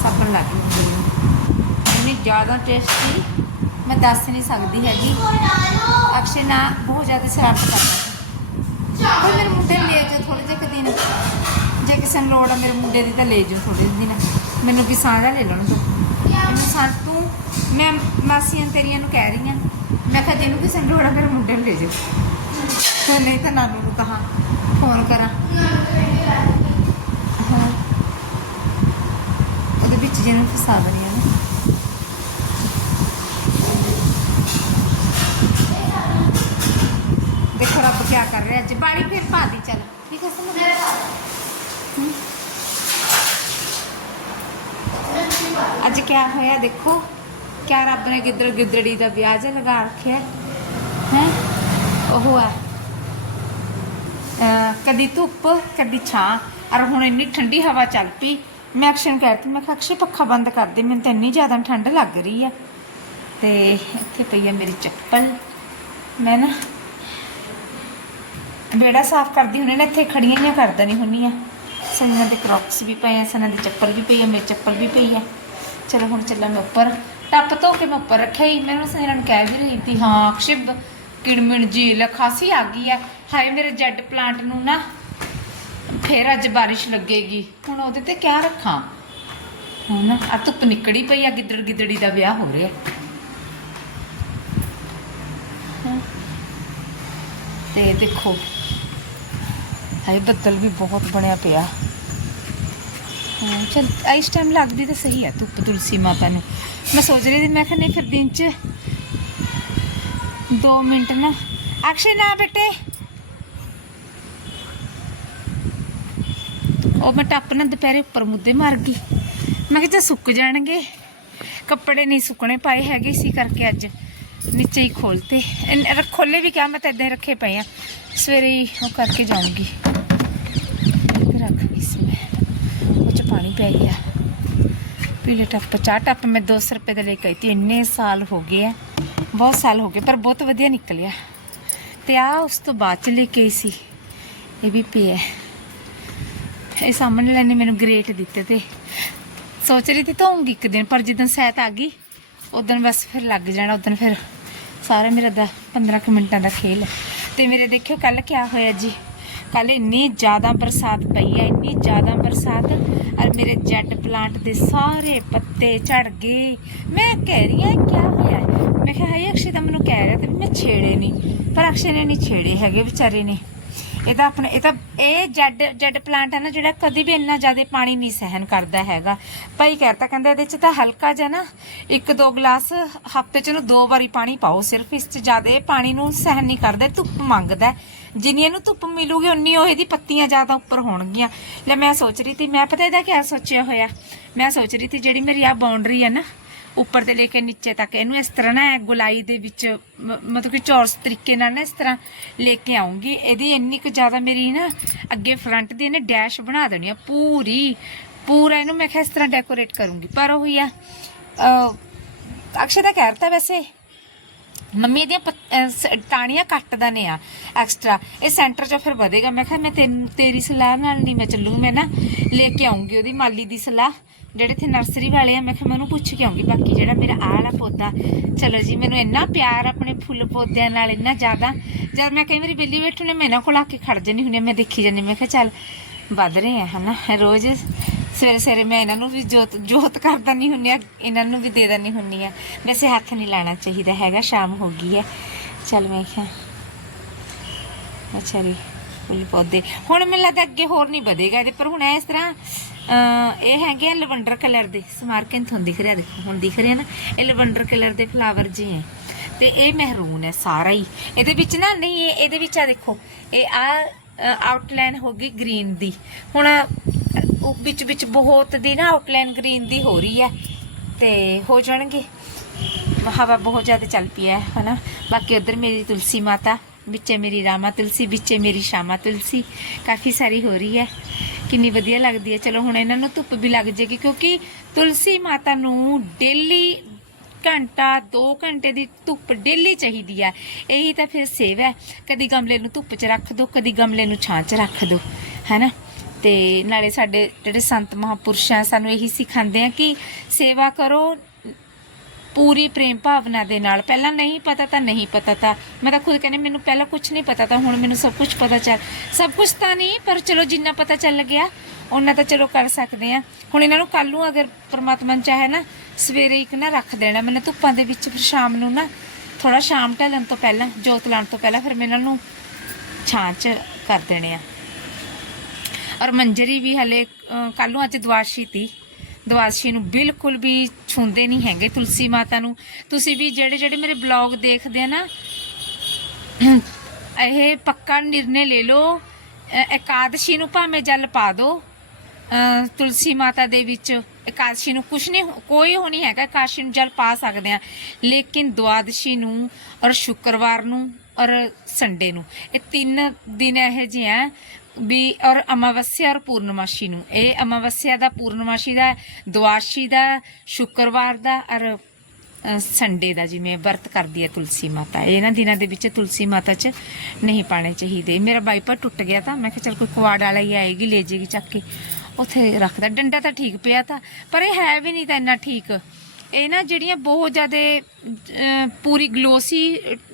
ਸਾਬਣ ਲੱਗ ਗਈ ਇੰਨੀ ਜ਼ਿਆਦਾ ਟੇਸਟੀ ਮੈਂ ਦੱਸ ਨਹੀਂ ਸਕਦੀ ਹੈਗੀ। ਅਕਸ਼ੇ ਨਾ ਬਹੁਤ ਜ਼ਿਆਦਾ ਸ਼ਰਾਰਤ ਕਰਦਾ। ਕੋਈ ਮੇਰੇ ਮੁੰਡੇ ਨੂੰ ਲੈ ਜਾਓ ਥੋੜੇ ਜਿਹੇ ਕੁ ਦਿਨ। ਜੇ ਕਿਸੇ ਨੂੰ ਲੋੜ ਆ ਮੇਰੇ ਮੁੰਡੇ ਦੀ ਤਾਂ ਲੈ ਜਾਓ ਥੋੜੇ ਜਿਹੇ ਦਿਨ। ਮੈਨੂੰ ਵੀ ਸਾਂਝਾ ਲੈ ਲੈਣ ਦੋ ਮੈਨੂੰ ਸਾਂ ਤੂੰ, ਮੈਂ ਮਾਸੀਆਂ ਤੇਰੀਆਂ ਨੂੰ ਕਹਿ ਰਹੀ ਹਾਂ। ਮੈਂ ਕਿਹਾ ਜਿਹਨੂੰ ਕਿਸੇ ਨੂੰ ਲੋੜ ਆ, ਮੇਰੇ ਮੁੰਡੇ ਨੂੰ ਲੈ ਜਾਓ। ਫਿਰ ਨਹੀਂ ਤਾਂ ਨਾਨੂ ਨੂੰ ਕਹਾ ਫੋਨ ਕਰਾਂ। ਹਾਂ। ਉਹਦੇ ਵਿੱਚ ਜਿਹਨੂੰ ਫਸਾ ਦਣੀ ਆ ਨਾ। ਦੇਖੋ ਰੱਬ ਕੀ ਕਰ ਰਿਹਾ, ਅੱਜ ਬਾੜੀ ਫਿਰ ਪਾ ਦੀ ਚੱਲ। ਠੀਕ ਹੈ ਸਮਝ ਹਮ। ਅੱਜ ਕਿਆ ਹੋਇਆ ਦੇਖੋ, ਕਿਆ ਰੱਬ ਨੇ ਗਿੱਦੜ ਗਿੱਦੜੀ ਦਾ ਵਿਆਹ ਜਿਹਾ ਲਗਾ ਰੱਖਿਆ। ਉਹ ਹੈ। ਕਦੀ ਧੁੱਪ, ਕਦੀ ਛਾਂ। ਔਰ ਹੁਣ ਇੰਨੀ ਠੰਡੀ ਹਵਾ ਚੱਲ ਪਈ, ਮੈਂ ਐਕਸ਼ਨ ਕਰਤੀ ਮੈਂ ਕਿਹਾ, ਅਕਸ਼ੇ, ਪੱਖਾ ਬੰਦ ਕਰ ਦੇ, ਮੈਨੂੰ ਤਾਂ ਇੰਨੀ ਜ਼ਿਆਦਾ ਠੰਡ ਲੱਗ ਰਹੀ ਆ। ਤੇ ਇੱਥੇ ਪਈ ਆ ਮੇਰੀ ਚੱਪਲ। ਮੈਂ ਨਾ ਬੇੜਾ ਸਾਫ਼ ਕਰਦੀ ਹੁੰਦੀ ਨਾ, ਇੱਥੇ ਖੜੀਆਂ ਹੀ ਕਰ ਦੇਣੀ ਹੁੰਨੀ ਆ। ਸੰਨਾਂ ਦੇ ਕ੍ਰੌਕਸ ਵੀ ਪਏ ਆ ਸੰਨਾਂ ਦੀ ਚੱਪਲ ਵੀ ਪਈ ਆ, ਮੇਰੀ ਚੱਪਲ ਵੀ ਪਈ ਆ। ਚਲੋ ਹੁਣ ਚੱਲਾਂ ਮੈਂ ਉੱਪਰ। ਟੱਪ ਧੋ ਕੇ ਮੈਂ ਉੱਪਰ ਰੱਖਿਆ ਹੀ, ਮੈਨੂੰ ਸੰਨਾਂ ਨੂੰ ਕਹਿ ਵੀ ਰਹੀ ਸੀ ਹਾਂ ਅਕਸ਼ਿਬ ਕਿੜਮਿਣ ਜੀ ਲਖਾਸੀ ਆ ਗਈ ਆ ਹਾਏ, ਮੇਰੇ ਜੈਡ ਪਲਾਂਟ ਨੂੰ ਨਾ ਫੇਰ ਅੱਜ ਬਾਰਿਸ਼ ਲੱਗੇਗੀ। ਹੁਣ ਉਹਦੇ ਤੇ ਕਿਆ ਰੱਖਾਂ? ਹੁਣ ਆ ਧੁੱਪ ਨਿਕੜੀ ਪਈ ਆ, ਗਿੱਦੜ ਗਿੱਦੜੀ ਦਾ ਵਿਆਹ ਹੋ ਰਿਹਾ। ਤੇ ਦੇਖੋ, ਹਾਏ, ਬੱਦਲ ਵੀ ਬਹੁਤ ਬਣਿਆ ਪਿਆ। ਹਾਂ, ਚਲ ਇਸ ਟਾਈਮ ਲੱਗਦੀ ਤਾਂ ਸਹੀ ਆ ਧੁੱਪ, ਤੁਲਸੀ ਮਾਤਾ ਨੂੰ। ਮੈਂ ਸੋਚ ਰਹੀ ਸੀ, ਮੈਂ ਕਿਹਾ ਨਹੀਂ, ਫਿਰ ਦਿਨ ਚ 2 ਮਿੰਟ ਨਾ। ਅਕਸ਼ੇ ਨਾ ਬੇਟੇ। ਉਹ ਮੈਂ ਟੱਪ ਨਾ ਦੁਪਹਿਰੇ ਉੱਪਰ ਮੁੱਦੇ ਮਾਰ ਗਈ। ਮੈਂ ਕਿਹਾ ਜੇ ਸੁੱਕ ਜਾਣਗੇ, ਕੱਪੜੇ ਨਹੀਂ ਸੁੱਕਣੇ ਪਾਏ ਹੈਗੇ ਸੀ ਕਰਕੇ ਅੱਜ ਨੀਚੇ ਹੀ ਖੋਲਤੇ। ਇਨ- ਖੋਲੇ ਵੀ ਕਿਆ, ਮੈਂ ਤਾਂ ਇਦਾਂ ਰੱਖੇ ਪਏ ਆ। ਸਵੇਰੇ ਹੀ ਉਹ ਕਰਕੇ ਜਾਊਂਗੀ। ਰੱਖ ਗਈ ਸੀ ਮੈਂ। ਉਹ ਚ ਪਾਣੀ ਪੈ ਗਿਆ। ਪੀਲੇ ਟੱਪ, ਚਾਹ ਟੱਪ ਮੈਂ 200 ਰੁਪਏ ਦੇ ਲੈ ਕੇ ਆਈ ਤੀ। ਇੰਨੇ ਸਾਲ ਹੋ ਗਏ ਆ। ਬਹੁਤ ਸਾਲ ਹੋ ਗਏ, ਪਰ ਬਹੁਤ ਵਧੀਆ ਨਿਕਲਿਆ। ਤੇ ਆ ਉਸ ਤੋਂ ਬਾਅਦ ਚ ਲੈ ਕੇ ਆਈ ਸੀ, ਇਹ ਵੀ ਪਿਆ ਇਹ ਸਾਹਮਣੇ ਲੈਣੇ ਮੈਨੂੰ ਗ੍ਰੇਟ ਦਿੱਤੇ ਤੇ ਸੋਚ ਰਹੀ ਸੀ ਧੋਉਂਗੀ ਇੱਕ ਦਿਨ, ਪਰ ਜਦੋਂ ਸਹਿਤ ਆ ਗਈ ਉਦੋਂ ਬਸ ਫਿਰ ਲੱਗ ਜਾਣਾ ਉਦੋਂ ਫਿਰ ਸਾਰਾ ਮੇਰਾ ਦਾ 15 ਕੁ ਮਿੰਟਾਂ ਦਾ ਖੇਲ ਤੇ ਮੇਰੇ ਦੇਖਿਓ ਕੱਲ ਕਿਆ ਹੋਇਆ ਜੀ। ਕੱਲ ਇੰਨੀ ਜ਼ਿਆਦਾ ਬਰਸਾਤ ਪਈ ਹੈ ਇੰਨੀ ਜ਼ਿਆਦਾ ਬਰਸਾਤ, ਔਰ ਮੇਰੇ ਜੈਡ ਪਲਾਂਟ ਦੇ ਸਾਰੇ ਪੱਤੇ ਝੜ ਗਏ। ਮੈਂ ਕਹਿ ਰਹੀ ਹਾਂ, ਇਹ ਕਿਆ ਹੋਇਆ? ਮੈਂ ਕਿਹਾ, ਹਾਏ, ਅਕਸ਼ੇ ਤਾਂ ਮੈਨੂੰ ਕਹਿ ਰਿਹਾ ਤੇ ਮੈਂ ਛੇੜੇ ਨਹੀਂ ਪਰ ਅਕਸ਼ੇ ਨੇ ਨਹੀਂ ਛੇੜੇ ਹੈਗੇ ਵਿਚਾਰੇ ਨੇ। ਇਹਦਾ ਆਪਣੇ, ਇਹ ਤਾਂ, ਇਹ ਜੈਡ ਜੈਡ ਪਲਾਂਟ ਹੈ ਨਾ ਜਿਹੜਾ ਕਦੀ ਵੀ ਇੰਨਾ ਜ਼ਿਆਦਾ ਪਾਣੀ ਨਹੀਂ ਸਹਿਨ ਕਰਦਾ ਹੈਗਾ। ਭਾਈ ਕਹਿੰਦਾ ਕਹਿੰਦਾ ਇਹਦੇ ਚ ਤਾਂ ਹਲਕਾ ਜਿਹਾ ਨਾ, ਇੱਕ ਦੋ ਗਲਾਸ ਹਫ਼ਤੇ ਚ ਨੂੰ ਦੋ ਵਾਰੀ ਪਾਣੀ ਪਾਓ ਸਿਰਫ। ਇਸ ਚ ਜ਼ਿਆਦਾ ਪਾਣੀ ਨੂੰ ਸਹਿਨ ਨਹੀਂ ਕਰਦਾ ਧੁੱਪ ਮੰਗਦਾ। ਜਿੰਨੀ ਇਹਨੂੰ ਧੁੱਪ ਮਿਲੂਗੀ, ਉਨੀ ਉਹ ਇਹਦੀ ਪੱਤੀਆਂ ਜ਼ਿਆਦਾ ਉੱਪਰ ਹੋਣਗੀਆਂ। ਲੈ ਮੈਂ ਸੋਚ ਰਹੀ ਸੀ ਮੈਂ ਪਤਾ ਇਹਦਾ ਕੀ ਸੋਚਿਆ ਹੋਇਆ? ਮੈਂ ਸੋਚ ਰਹੀ ਸੀ ਜਿਹੜੀ ਮੇਰੀ ਆ ਬਾਉਂਡਰੀ ਹੈ ਨਾ ਉੱਪਰ ਤੇ ਲੈ ਕੇ ਨੀਚੇ ਤੱਕ, ਇਹਨੂੰ ਇਸ ਤਰ੍ਹਾਂ ਨਾ ਗੁਲਾਈ ਦੇ ਵਿੱਚ ਮ- ਮਤਲਬ ਕਿ ਚੌਰਸ ਤਰੀਕੇ ਨਾਲ ਨਾ ਇਸ ਤਰ੍ਹਾਂ ਲੈ ਕੇ ਆਉਂਗੀ। ਇਹਦੀ ਇੰਨੀ ਕੁ ਜ਼ਿਆਦਾ ਮੇਰੀ ਨਾ ਅੱਗੇ ਫਰੰਟ ਦੀ ਇਹਨੇ ਡੈਸ਼ ਬਣਾ ਦੇਣੀ ਆ, ਪੂਰੀ, ਪੂਰਾ ਇਹਨੂੰ ਮੈਂ ਕਿਹਾ ਇਸ ਤਰ੍ਹਾਂ ਡੈਕੋਰੇਟ ਕਰੂੰਗੀ। ਪਰ ਉਹ ਹੀ ਆ ਅਕਸ਼ੇ ਦਾ ਕਹਿ ਰਤਾ ਵੈਸੇ ਮੰਮੀ ਇਹਦੀਆਂ ਪੱਤ- ਅਹ ਸ- ਟਾਹਣੀਆਂ ਕੱਟ ਦਨੇ ਆ ਐਕਸਟਰਾ ਇਹ ਸੈਂਟਰ 'ਚੋਂ ਫਿਰ ਵਧੇਗਾ। ਮੈਂ ਕਿਹਾ ਮੈਂ ਤੈਨੂੰ ਤੇਰੀ ਸਲਾਹ ਨਾਲ ਨਹੀਂ ਮੈਂ ਚੱਲੂਗੀ ਮੈਂ ਨਾ ਲੈ ਕੇ ਆਉਂਗੀ ਉਹਦੀ ਮਾਲੀ ਦੀ ਸਲਾਹ ਜਿਹੜੇ ਇੱਥੇ ਨਰਸਰੀ ਵਾਲੇ ਆ। ਮੈਂ ਕਿਹਾ ਮੈਂ ਉਹਨੂੰ ਪੁੱਛ ਕੇ ਆਉਂਗੀ ਬਾਕੀ ਜਿਹੜਾ ਮੇਰਾ ਆਹ ਵਾਲਾ ਪੌਦਾ ਚਲੋ ਜੀ ਮੈਨੂੰ ਇੰਨਾ ਪਿਆਰ ਆਪਣੇ ਫੁੱਲ ਪੌਦਿਆਂ ਨਾਲ ਇੰਨਾ ਜ਼ਿਆਦਾ। ਜਦ ਮੈਂ ਕਈ ਵਾਰੀ ਬਿੱਲੀ ਬੈਠੂ ਨੇ ਮੈਂ ਇਹਨਾਂ ਕੋਲ ਆ ਕੇ ਖੜ ਜਾਂਦੀ ਹੁੰਦੀ ਹਾਂ, ਮੈਂ ਦੇਖੀ ਜਾਂਦੀ ਮੈਂ ਕਿਹਾ ਚੱਲ ਵੱਧ ਰਹੇ ਆ ਹਨਾ? ਰੋਜ਼ ਸਵੇਰੇ ਸਵੇਰੇ ਮੈਂ ਇਹਨਾਂ ਨੂੰ ਵੀ ਜੋਤ ਜੋਤ ਕਰਦਾ ਨਹੀਂ ਹੁੰਨੀ ਆ, ਇਹਨਾਂ ਨੂੰ ਵੀ ਦੇ ਦਿੰਦੀ ਹੁੰਨੀ ਆ। ਵੈਸੇ ਹੱਥ ਨਹੀਂ ਲਾਣਾ ਚਾਹੀਦਾ ਹੈਗਾ, ਸ਼ਾਮ ਹੋ ਗਈ ਹੈ ਚੱਲ ਮੈਂ ਕਿਹਾ, ਅੱਛਾ ਜੀ, ਫੁੱਲ ਪੌਦੇ। ਹੁਣ ਮੈਨੂੰ ਲੱਗਦਾ ਅੱਗੇ ਹੋਰ ਨਹੀਂ ਵਧੇਗਾ ਇਹਦੇ, ਪਰ ਹੁਣ ਇਸ ਤਰ੍ਹਾਂ ਇਹ ਹੈਗੇ ਆ ਲਵੰਡਰ ਕਲਰ ਦੇ ਸਮਾਰਕਨ ਤੁਹਾਨੂੰ ਦਿਖ ਰਿਹਾ, ਦੇਖੋ, ਹੁਣ ਦਿਖ ਰਿਹਾ ਨਾ, ਇਹ ਲਵੰਡਰ ਕਲਰ ਦੇ ਫਲਾਵਰ ਜੀ ਹੈ ਤੇ ਇਹ ਮਹਿਰੂਨ ਹੈ ਸਾਰਾ ਹੀ। ਇਹਦੇ ਵਿੱਚ ਨਾ, ਨਹੀਂ ਇਹਦੇ ਵਿੱਚ ਆ ਦੇਖੋ, ਇਹ ਆ ਆਊਟਲਾਈਨ ਹੋ ਗਈ ਗ੍ਰੀਨ ਦੀ। ਹੁਣ ਉਹ ਵਿੱਚ ਵਿੱਚ ਬਹੁਤ ਦੀ ਨਾ ਆਊਟਲਾਈਨ ਗ੍ਰੀਨ ਦੀ ਹੋ ਰਹੀ ਹੈ ਤੇ ਹੋ ਜਾਣਗੇ। ਹਵਾ ਬਹੁਤ ਜ਼ਿਆਦਾ ਚੱਲ ਪਈ ਹੈ, ਹਨਾ? ਬਾਕੀ ਉਧਰ ਮੇਰੀ ਤੁਲਸੀ ਮਾਤਾ, ਵਿੱਚੇ ਮੇਰੀ ਰਾਮਾ ਤੁਲਸੀ, ਵਿੱਚੇ ਮੇਰੀ ਸ਼ਾਮਾ ਤੁਲਸੀ, ਕਾਫੀ ਸਾਰੀ ਹੋ ਰਹੀ ਹੈ। ਕਿੰਨੀ ਵਧੀਆ ਲੱਗਦੀ ਹੈ। ਚਲੋ ਹੁਣ ਇਹਨਾਂ ਨੂੰ ਧੁੱਪ ਵੀ ਲੱਗ ਜੇਗੀ ਕਿਉਂਕਿ ਤੁਲਸੀ ਮਾਤਾ ਨੂੰ ਡੇਲੀ ਘੰਟਾ 2 ਘੰਟੇ ਦੀ ਧੁੱਪ ਡੇਲੀ ਚਾਹੀਦੀ ਹੈ। ਇਹੀ ਤਾਂ ਫਿਰ ਸੇਵਾ ਹੈ। ਕਦੀ ਗਮਲੇ ਨੂੰ ਧੁੱਪ 'ਚ ਰੱਖ ਦਿਓ ਕਦੀ ਗਮਲੇ ਨੂੰ ਛਾਂ 'ਚ ਰੱਖ ਦਿਓ ਹੈਨਾ? ਤੇ ਨਾਲੇ ਸਾਡੇ ਜਿਹੜੇ ਸੰਤ ਮਹਾਪੁਰਸ਼ ਆ, ਸਾਨੂੰ ਇਹੀ ਸਿਖਾਉਂਦੇ ਆ ਕਿ ਸੇਵਾ ਕਰੋ, ਪੂਰੀ ਪ੍ਰੇਮ ਭਾਵਨਾ ਦੇ ਨਾਲ। ਪਹਿਲਾਂ ਨਹੀਂ ਪਤਾ ਤਾਂ ਨਹੀਂ ਪਤਾ ਤਾਂ। ਮੈਂ ਤਾਂ ਖੁਦ ਕਹਿੰਦੀ, ਮੈਨੂੰ ਪਹਿਲਾਂ ਕੁਝ ਨਹੀਂ ਪਤਾ ਤਾਂ, ਹੁਣ ਮੈਨੂੰ ਸਭ ਕੁਝ ਪਤਾ ਚੱਲ ਸਭ ਕੁਝ ਤਾਂ ਨਹੀਂ, ਪਰ ਚਲੋ ਜਿੰਨਾ ਪਤਾ ਚੱਲ ਗਿਆ ਉਹਨਾਂ ਤਾਂ ਚਲੋ ਕਰ ਸਕਦੇ ਆ। ਹੁਣ ਇਹਨਾਂ ਨੂੰ ਕੱਲ ਨੂੰ ਅਗਰ ਪ੍ਰਮਾਤਮਾ ਨੇ ਚਾਹੇ ਨਾ, ਸਵੇਰੇ ਇੱਕ ਨਾ ਰੱਖ ਦੇਣਾ, ਮੈਨੂੰ ਧੁੱਪਾਂ ਦੇ ਵਿੱਚ ਫਿਰ ਸ਼ਾਮ ਨੂੰ ਨਾ ਥੋੜਾ ਸ਼ਾਮ ਢਲਣ ਤੋਂ ਪਹਿਲਾਂ, ਜੋਤ ਲਾਉਣ ਤੋਂ ਪਹਿਲਾਂ ਫਿਰ ਮੈਂ ਇਹਨਾਂ ਨੂੰ ਛਾਂ 'ਚ ਕਰ ਦੇਣੇ ਆ। ਔਰ ਮੰਜਰੀ ਵੀ ਹਲੇ ਕੱਲ ਨੂੰ ਅੱਜ ਦਵਾਸ਼ੀ ਤੀ। ਦਵਾਸ਼ੀ ਨੂੰ ਬਿਲਕੁਲ ਵੀ ਛੁੰਦੇ ਨਹੀਂ ਹੈਗੇ ਤੁਲਸੀ ਮਾਤਾ ਨੂੰ। ਤੁਸੀਂ ਵੀ ਜਿਹੜੇ ਜਿਹੜੇ ਮੇਰੇ ਬਲੌਗ ਦੇਖਦੇ ਆ ਨਾ, ਇਹ ਪੱਕਾ ਨਿਰਣੇ ਲੈ ਲਓ। ਇਕਾਦਸ਼ੀ ਨੂੰ ਭਾਵੇਂ ਜਲ ਪਾ ਦਿਓ ਤੁਲਸੀ ਮਾਤਾ ਦੇ ਵਿੱਚ ਇਕਾਦਸ਼ੀ ਨੂੰ ਕੁਛ ਨਹੀਂ, ਕੋਈ ਹੋ ਨਹੀਂ ਹੈਗਾ, ਇਕਾਦਸ਼ੀ ਨੂੰ ਜਲ ਪਾ ਸਕਦੇ ਆ। ਲੇਕਿਨ ਦਵਾਦਸ਼ੀ ਨੂੰ ਔਰ ਸ਼ੁੱਕਰਵਾਰ ਨੂੰ ਔਰ ਸੰਡੇ ਨੂੰ, ਇਹ ਤਿੰਨ ਦਿਨ ਇਹ ਜਿਹੇ ਆ ਵੀ ਔਰ ਅਮਾਵਸਿਆ ਔਰ ਪੂਰਨਮਾਸ਼ੀ ਨੂੰ। ਇਹ ਅਮਾਵਸਿਆ ਦਾ, ਪੂਰਨਮਾਸ਼ੀ ਦਾ ਦਵਾਸ਼ੀ ਦਾ, ਸ਼ੁੱਕਰਵਾਰ ਦਾ ਔਰ ਸੰਡੇ ਦਾ ਜਿਵੇਂ ਵਰਤ ਕਰਦੀ ਹੈ ਤੁਲਸੀ ਮਾਤਾ। ਇਹਨਾਂ ਦਿਨਾਂ ਦੇ ਵਿੱਚ ਤੁਲਸੀ ਮਾਤਾ 'ਚ ਨਹੀਂ ਪਾਣੇ ਚਾਹੀਦੇ। ਮੇਰਾ ਵਾਈਪਰ ਟੁੱਟ ਗਿਆ ਤਾਂ ਮੈਂ ਕਿਹਾ ਚਲ ਕੋਈ ਕੁਆੜ ਵਾਲਾ ਹੀ ਆਏਗੀ, ਲੈ ਜੇਗੀ ਚੱਕ ਕੇ। ਉੱਥੇ ਰੱਖਦਾ। ਡੰਡਾ ਤਾਂ ਠੀਕ ਪਿਆ ਤਾਂ, ਪਰ ਇਹ ਹੈ ਵੀ ਨਹੀਂ ਤਾਂ ਇੰਨਾ ਠੀਕ। ਇਹ ਨਾ ਜਿਹੜੀਆਂ ਬਹੁਤ ਜ਼ਿਆਦਾ ਪੂਰੀ ਗਲੋਸੀ,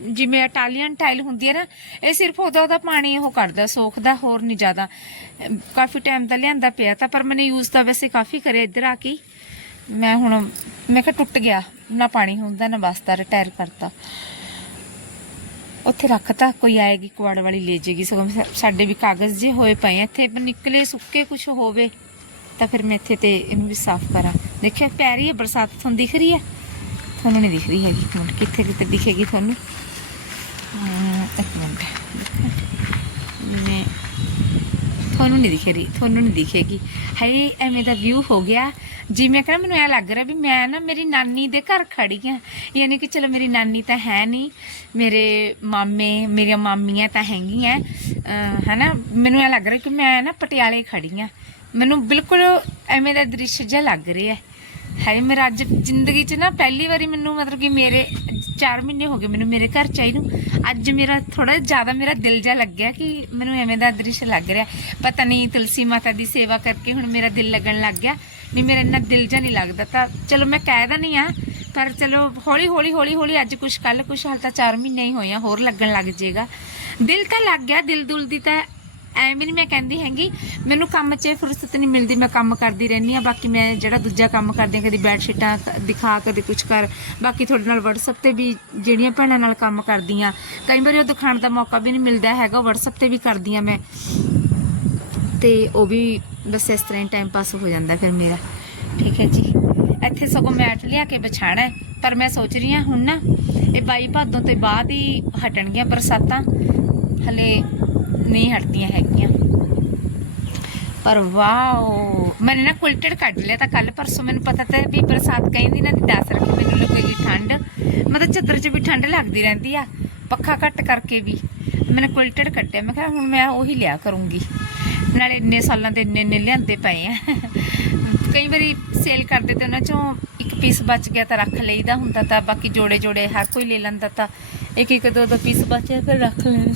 ਜਿਵੇਂ ਇਟਾਲੀਅਨ ਟਾਈਲ ਹੁੰਦੀ ਹੈ ਨਾ, ਇਹ ਸਿਰਫ ਉਹਦਾ ਉਹਦਾ ਪਾਣੀ ਉਹ ਕਰਦਾ, ਸੋਖਦਾ, ਹੋਰ ਨਹੀਂ ਜ਼ਿਆਦਾ। ਕਾਫੀ ਟਾਈਮ ਦਾ ਲਿਆਂਦਾ ਪਿਆ ਤਾਂ, ਪਰ ਮੈਨੇ ਯੂਜ਼ ਤਾਂ ਵੈਸੇ ਕਾਫੀ ਕਰਿਆ ਇੱਧਰ ਆ ਕੇ ਹੀ। ਮੈਂ ਹੁਣ, ਮੈਂ ਕਿਹਾ ਟੁੱਟ ਗਿਆ, ਨਾ ਪਾਣੀ ਹੁੰਦਾ, ਨਾ ਬਸਤਾ ਰਿਟਾਇਰ ਕਰਤਾ। ਉੱਥੇ ਰੱਖਤਾ, ਕੋਈ ਆਏਗੀ, ਕੁਆੜ ਵਾਲੀ ਲੈ ਜੇਗੀ ਸਗੋਂ ਸਾਡੇ ਵੀ ਕਾਗਜ਼ ਜੇ ਹੋਏ ਪਏ ਇੱਥੇ ਨਿਕਲੇ, ਸੁੱਕੇ ਕੁਝ ਹੋਵੇ। ਤਾਂ ਫਿਰ ਮੈਂ ਇੱਥੇ ਤੇ ਇਹਨੂੰ ਵੀ ਸਾਫ਼ ਕਰਾਂ। ਦੇਖਿਆ ਪੈ ਰਹੀ ਹੈ, ਬਰਸਾਤ ਤੁਹਾਨੂੰ ਦਿਖ ਰਹੀ ਹੈ? ਤੁਹਾਨੂੰ ਨਹੀਂ ਦਿਖ ਰਹੀ ਹੈਗੀ ਮਿੰਟ, ਕਿੱਥੇ ਕਿੱਥੇ ਦਿਖੇਗੀ ਤੁਹਾਨੂੰ? ਇੱਕ ਮਿੰਟ। ਜਿਵੇਂ ਤੁਹਾਨੂੰ ਨਹੀਂ ਦਿਖ ਰਹੀ, ਤੁਹਾਨੂੰ ਨਹੀਂ ਦਿਖੇਗੀ। ਹਾਏ, ਐਵੇਂ ਦਾ ਵਿਊ ਹੋ ਗਿਆ। ਜਿਵੇਂ ਕਿ ਮੈਨੂੰ ਐ ਲੱਗ ਰਿਹਾ ਵੀ ਮੈਂ ਨਾ ਮੇਰੀ ਨਾਨੀ ਦੇ ਘਰ ਖੜੀ ਆ ਯਾਨੀ ਕਿ ਚਲੋ ਮੇਰੀ ਨਾਨੀ ਤਾਂ ਹੈ ਨਹੀਂ, ਮੇਰੇ ਮਾਮੇ, ਮੇਰੀਆਂ ਮਾਮੀਆਂ ਤਾਂ ਹੈਗੀਆਂ। ਅਹ, ਹਨਾ? ਮੈਨੂੰ ਐ ਲੱਗ ਰਿਹਾ ਕਿ ਮੈਂ ਨਾ ਪਟਿਆਲੇ ਖੜੀ ਆ ਮੈਨੂੰ ਬਿਲਕੁਲ ਐਵੇਂ ਦਾ ਦ੍ਰਿਸ਼ ਜਿਹਾ ਲੱਗ ਰਿਹਾ ਹੈ। ਮੇਰਾ ਅੱਜ ਜ਼ਿੰਦਗੀ 'ਚ ਨਾ ਪਹਿਲੀ ਵਾਰੀ ਮੈਨੂੰ ਮਤਲਬ ਕਿ ਮੇਰੇ 4 ਮਹੀਨੇ ਹੋ ਗਏ ਮੈਨੂੰ ਮੇਰੇ ਘਰ ਚਾਈ ਨੂੰ। ਅੱਜ ਮੇਰਾ ਥੋੜਾ ਜ਼ਿਆਦਾ ਮੇਰਾ ਦਿਲ ਜਾ ਲੱਗਿਆ ਕਿ ਮੈਨੂੰ ਐਵੇਂ ਦਾ ਦ੍ਰਿਸ਼ ਲੱਗ ਰਿਹਾ ਪਤਾ ਨਹੀਂ ਤੁਲਸੀ ਮਾਤਾ ਦੀ ਸੇਵਾ ਕਰਕੇ ਹੁਣ ਮੇਰਾ ਦਿਲ ਲੱਗਣ ਲੱਗ ਗਿਆ। ਨਹੀਂ, ਮੇਰਾ ਇੰਨਾ ਦਿਲ ਜਾ ਨਹੀਂ ਲੱਗਦਾ। ਤਾਂ ਚਲੋ ਮੈਂ ਕਹਿਦਾ ਨਹੀਂ ਆ, ਪਰ ਚਲੋ ਹੌਲੀ ਹੌਲੀ ਹੌਲੀ ਹੌਲੀ ਅੱਜ ਕੁਛ ਕੱਲ ਕੁਛ, ਹਾਲ ਤਾਂ 4 ਮਹੀਨੇ ਹੀ ਹੋਏ ਆ, ਹੋਰ ਲੱਗਣ ਲੱਗ ਜਾਏਗਾ। ਦਿਲ ਤਾਂ ਲੱਗ ਗਿਆ ਦਿਲ ਦੁਲ ਦੀ ਤਾਂ ਐਵੇਂ ਨਹੀਂ ਮੈਂ ਕਹਿੰਦੀ ਹੈਗੀ, ਮੈਨੂੰ ਕੰਮ 'ਚ ਫੁਰਸਤ ਨਹੀਂ ਮਿਲਦੀ, ਮੈਂ ਕੰਮ ਕਰਦੀ ਰਹਿੰਦੀ ਆ ਬਾਕੀ ਮੈਂ ਜਿਹੜਾ ਦੂਜਾ ਕੰਮ ਕਰਦੀ ਆ ਕਦੀ ਬੈੱਡ ਸ਼ੀਟਾਂ ਕ- ਦਿਖਾ, ਕਦੇ ਕੁਝ ਕਰ, ਬਾਕੀ ਤੁਹਾਡੇ ਨਾਲ WhatsApp ਤੇ ਵੀ ਜਿਹੜੀਆਂ ਭੈਣਾਂ ਨਾਲ ਕੰਮ ਕਰਦੀ ਆ ਕਈ ਵਾਰੀ ਉਹ ਦਿਖਾਉਣ ਦਾ ਮੌਕਾ ਵੀ ਨਹੀਂ ਮਿਲਦਾ ਹੈਗਾ WhatsApp ਤੇ ਵੀ ਕਰਦੀ ਆ ਮੈਂ। ਤੇ ਉਹ ਵੀ ਬਸ ਇਸ ਤਰ੍ਹਾਂ ਹੀ ਟਾਈਮ ਪਾਸ ਹੋ ਜਾਂਦਾ ਫਿਰ ਮੇਰਾ। ਠੀਕ ਹੈ ਜੀ। ਇੱਥੇ ਸਗੋਂ ਮੈਟ ਲਿਆ ਕੇ ਵਿਛਾਣਾ ਪਰ ਮੈਂ ਸੋਚ ਰਹੀ ਹਾਂ ਹੁਣ ਨਾ, ਇਹ ਬਾਈ ਭਾਦੋਂ ਤੋਂ ਬਾਅਦ ਹੀ ਹਟਣਗੀਆਂ ਬਰਸਾਤਾਂ ਹਲੇ ਨਹੀਂ ਹਟਦੀਆਂ ਹੈਗੀਆਂ। ਪਰ ਵਾਓ, ਮੈਨੇ ਨਾ ਕੁਲਟਡ ਕੱਢ ਲਿਆ ਤਾਂ ਕੱਲ ਪਰਸੋਂ ਮੈਨੂੰ ਪਤਾ ਤਾਂ ਵੀ ਬਰਸਾਤ ਕਈ ਦਿਨਾਂ ਦੀ ਦੱਸ ਰੱਖੀ ਮੈਨੂੰ ਲੱਗੇਗੀ ਠੰਡ। ਮਤਲਬ ਚੱਦਰ 'ਚ ਵੀ ਠੰਡ ਲੱਗਦੀ ਰਹਿੰਦੀ ਆ, ਪੱਖਾ ਘੱਟ ਕਰਕੇ ਵੀ। ਮੈਨੇ ਕੁਲਟਡ ਕੱਟਿਆ ਮੈਂ ਕਿਹਾ ਹੁਣ ਮੈਂ ਉਹੀ ਲਿਆ ਕਰੂੰਗੀ। ਨਾਲੇ ਇੰਨੇ ਸਾਲਾਂ ਦੇ ਇੰਨੇ ਇੰਨੇ ਲਿਆਂਦੇ ਪਏ ਆ। ਕਈ ਵਾਰੀ ਸੇਲ ਕਰਦੇ ਤੇ ਉਹਨਾਂ ਚੋਂ ਇੱਕ ਪੀਸ ਬਚ ਗਿਆ ਤਾਂ ਰੱਖ ਲਈਦਾ ਹੁੰਦਾ ਤਾਂ, ਬਾਕੀ ਜੋੜੇ ਜੋੜੇ ਹਰ ਕੋਈ ਲੈ ਲੈਂਦਾ ਤਾਂ ਇੱਕ ਇੱਕ ਦੋ ਦੋ ਪੀਸ ਬਚੇ ਫਿਰ ਰੱਖ ਲੈਣੇ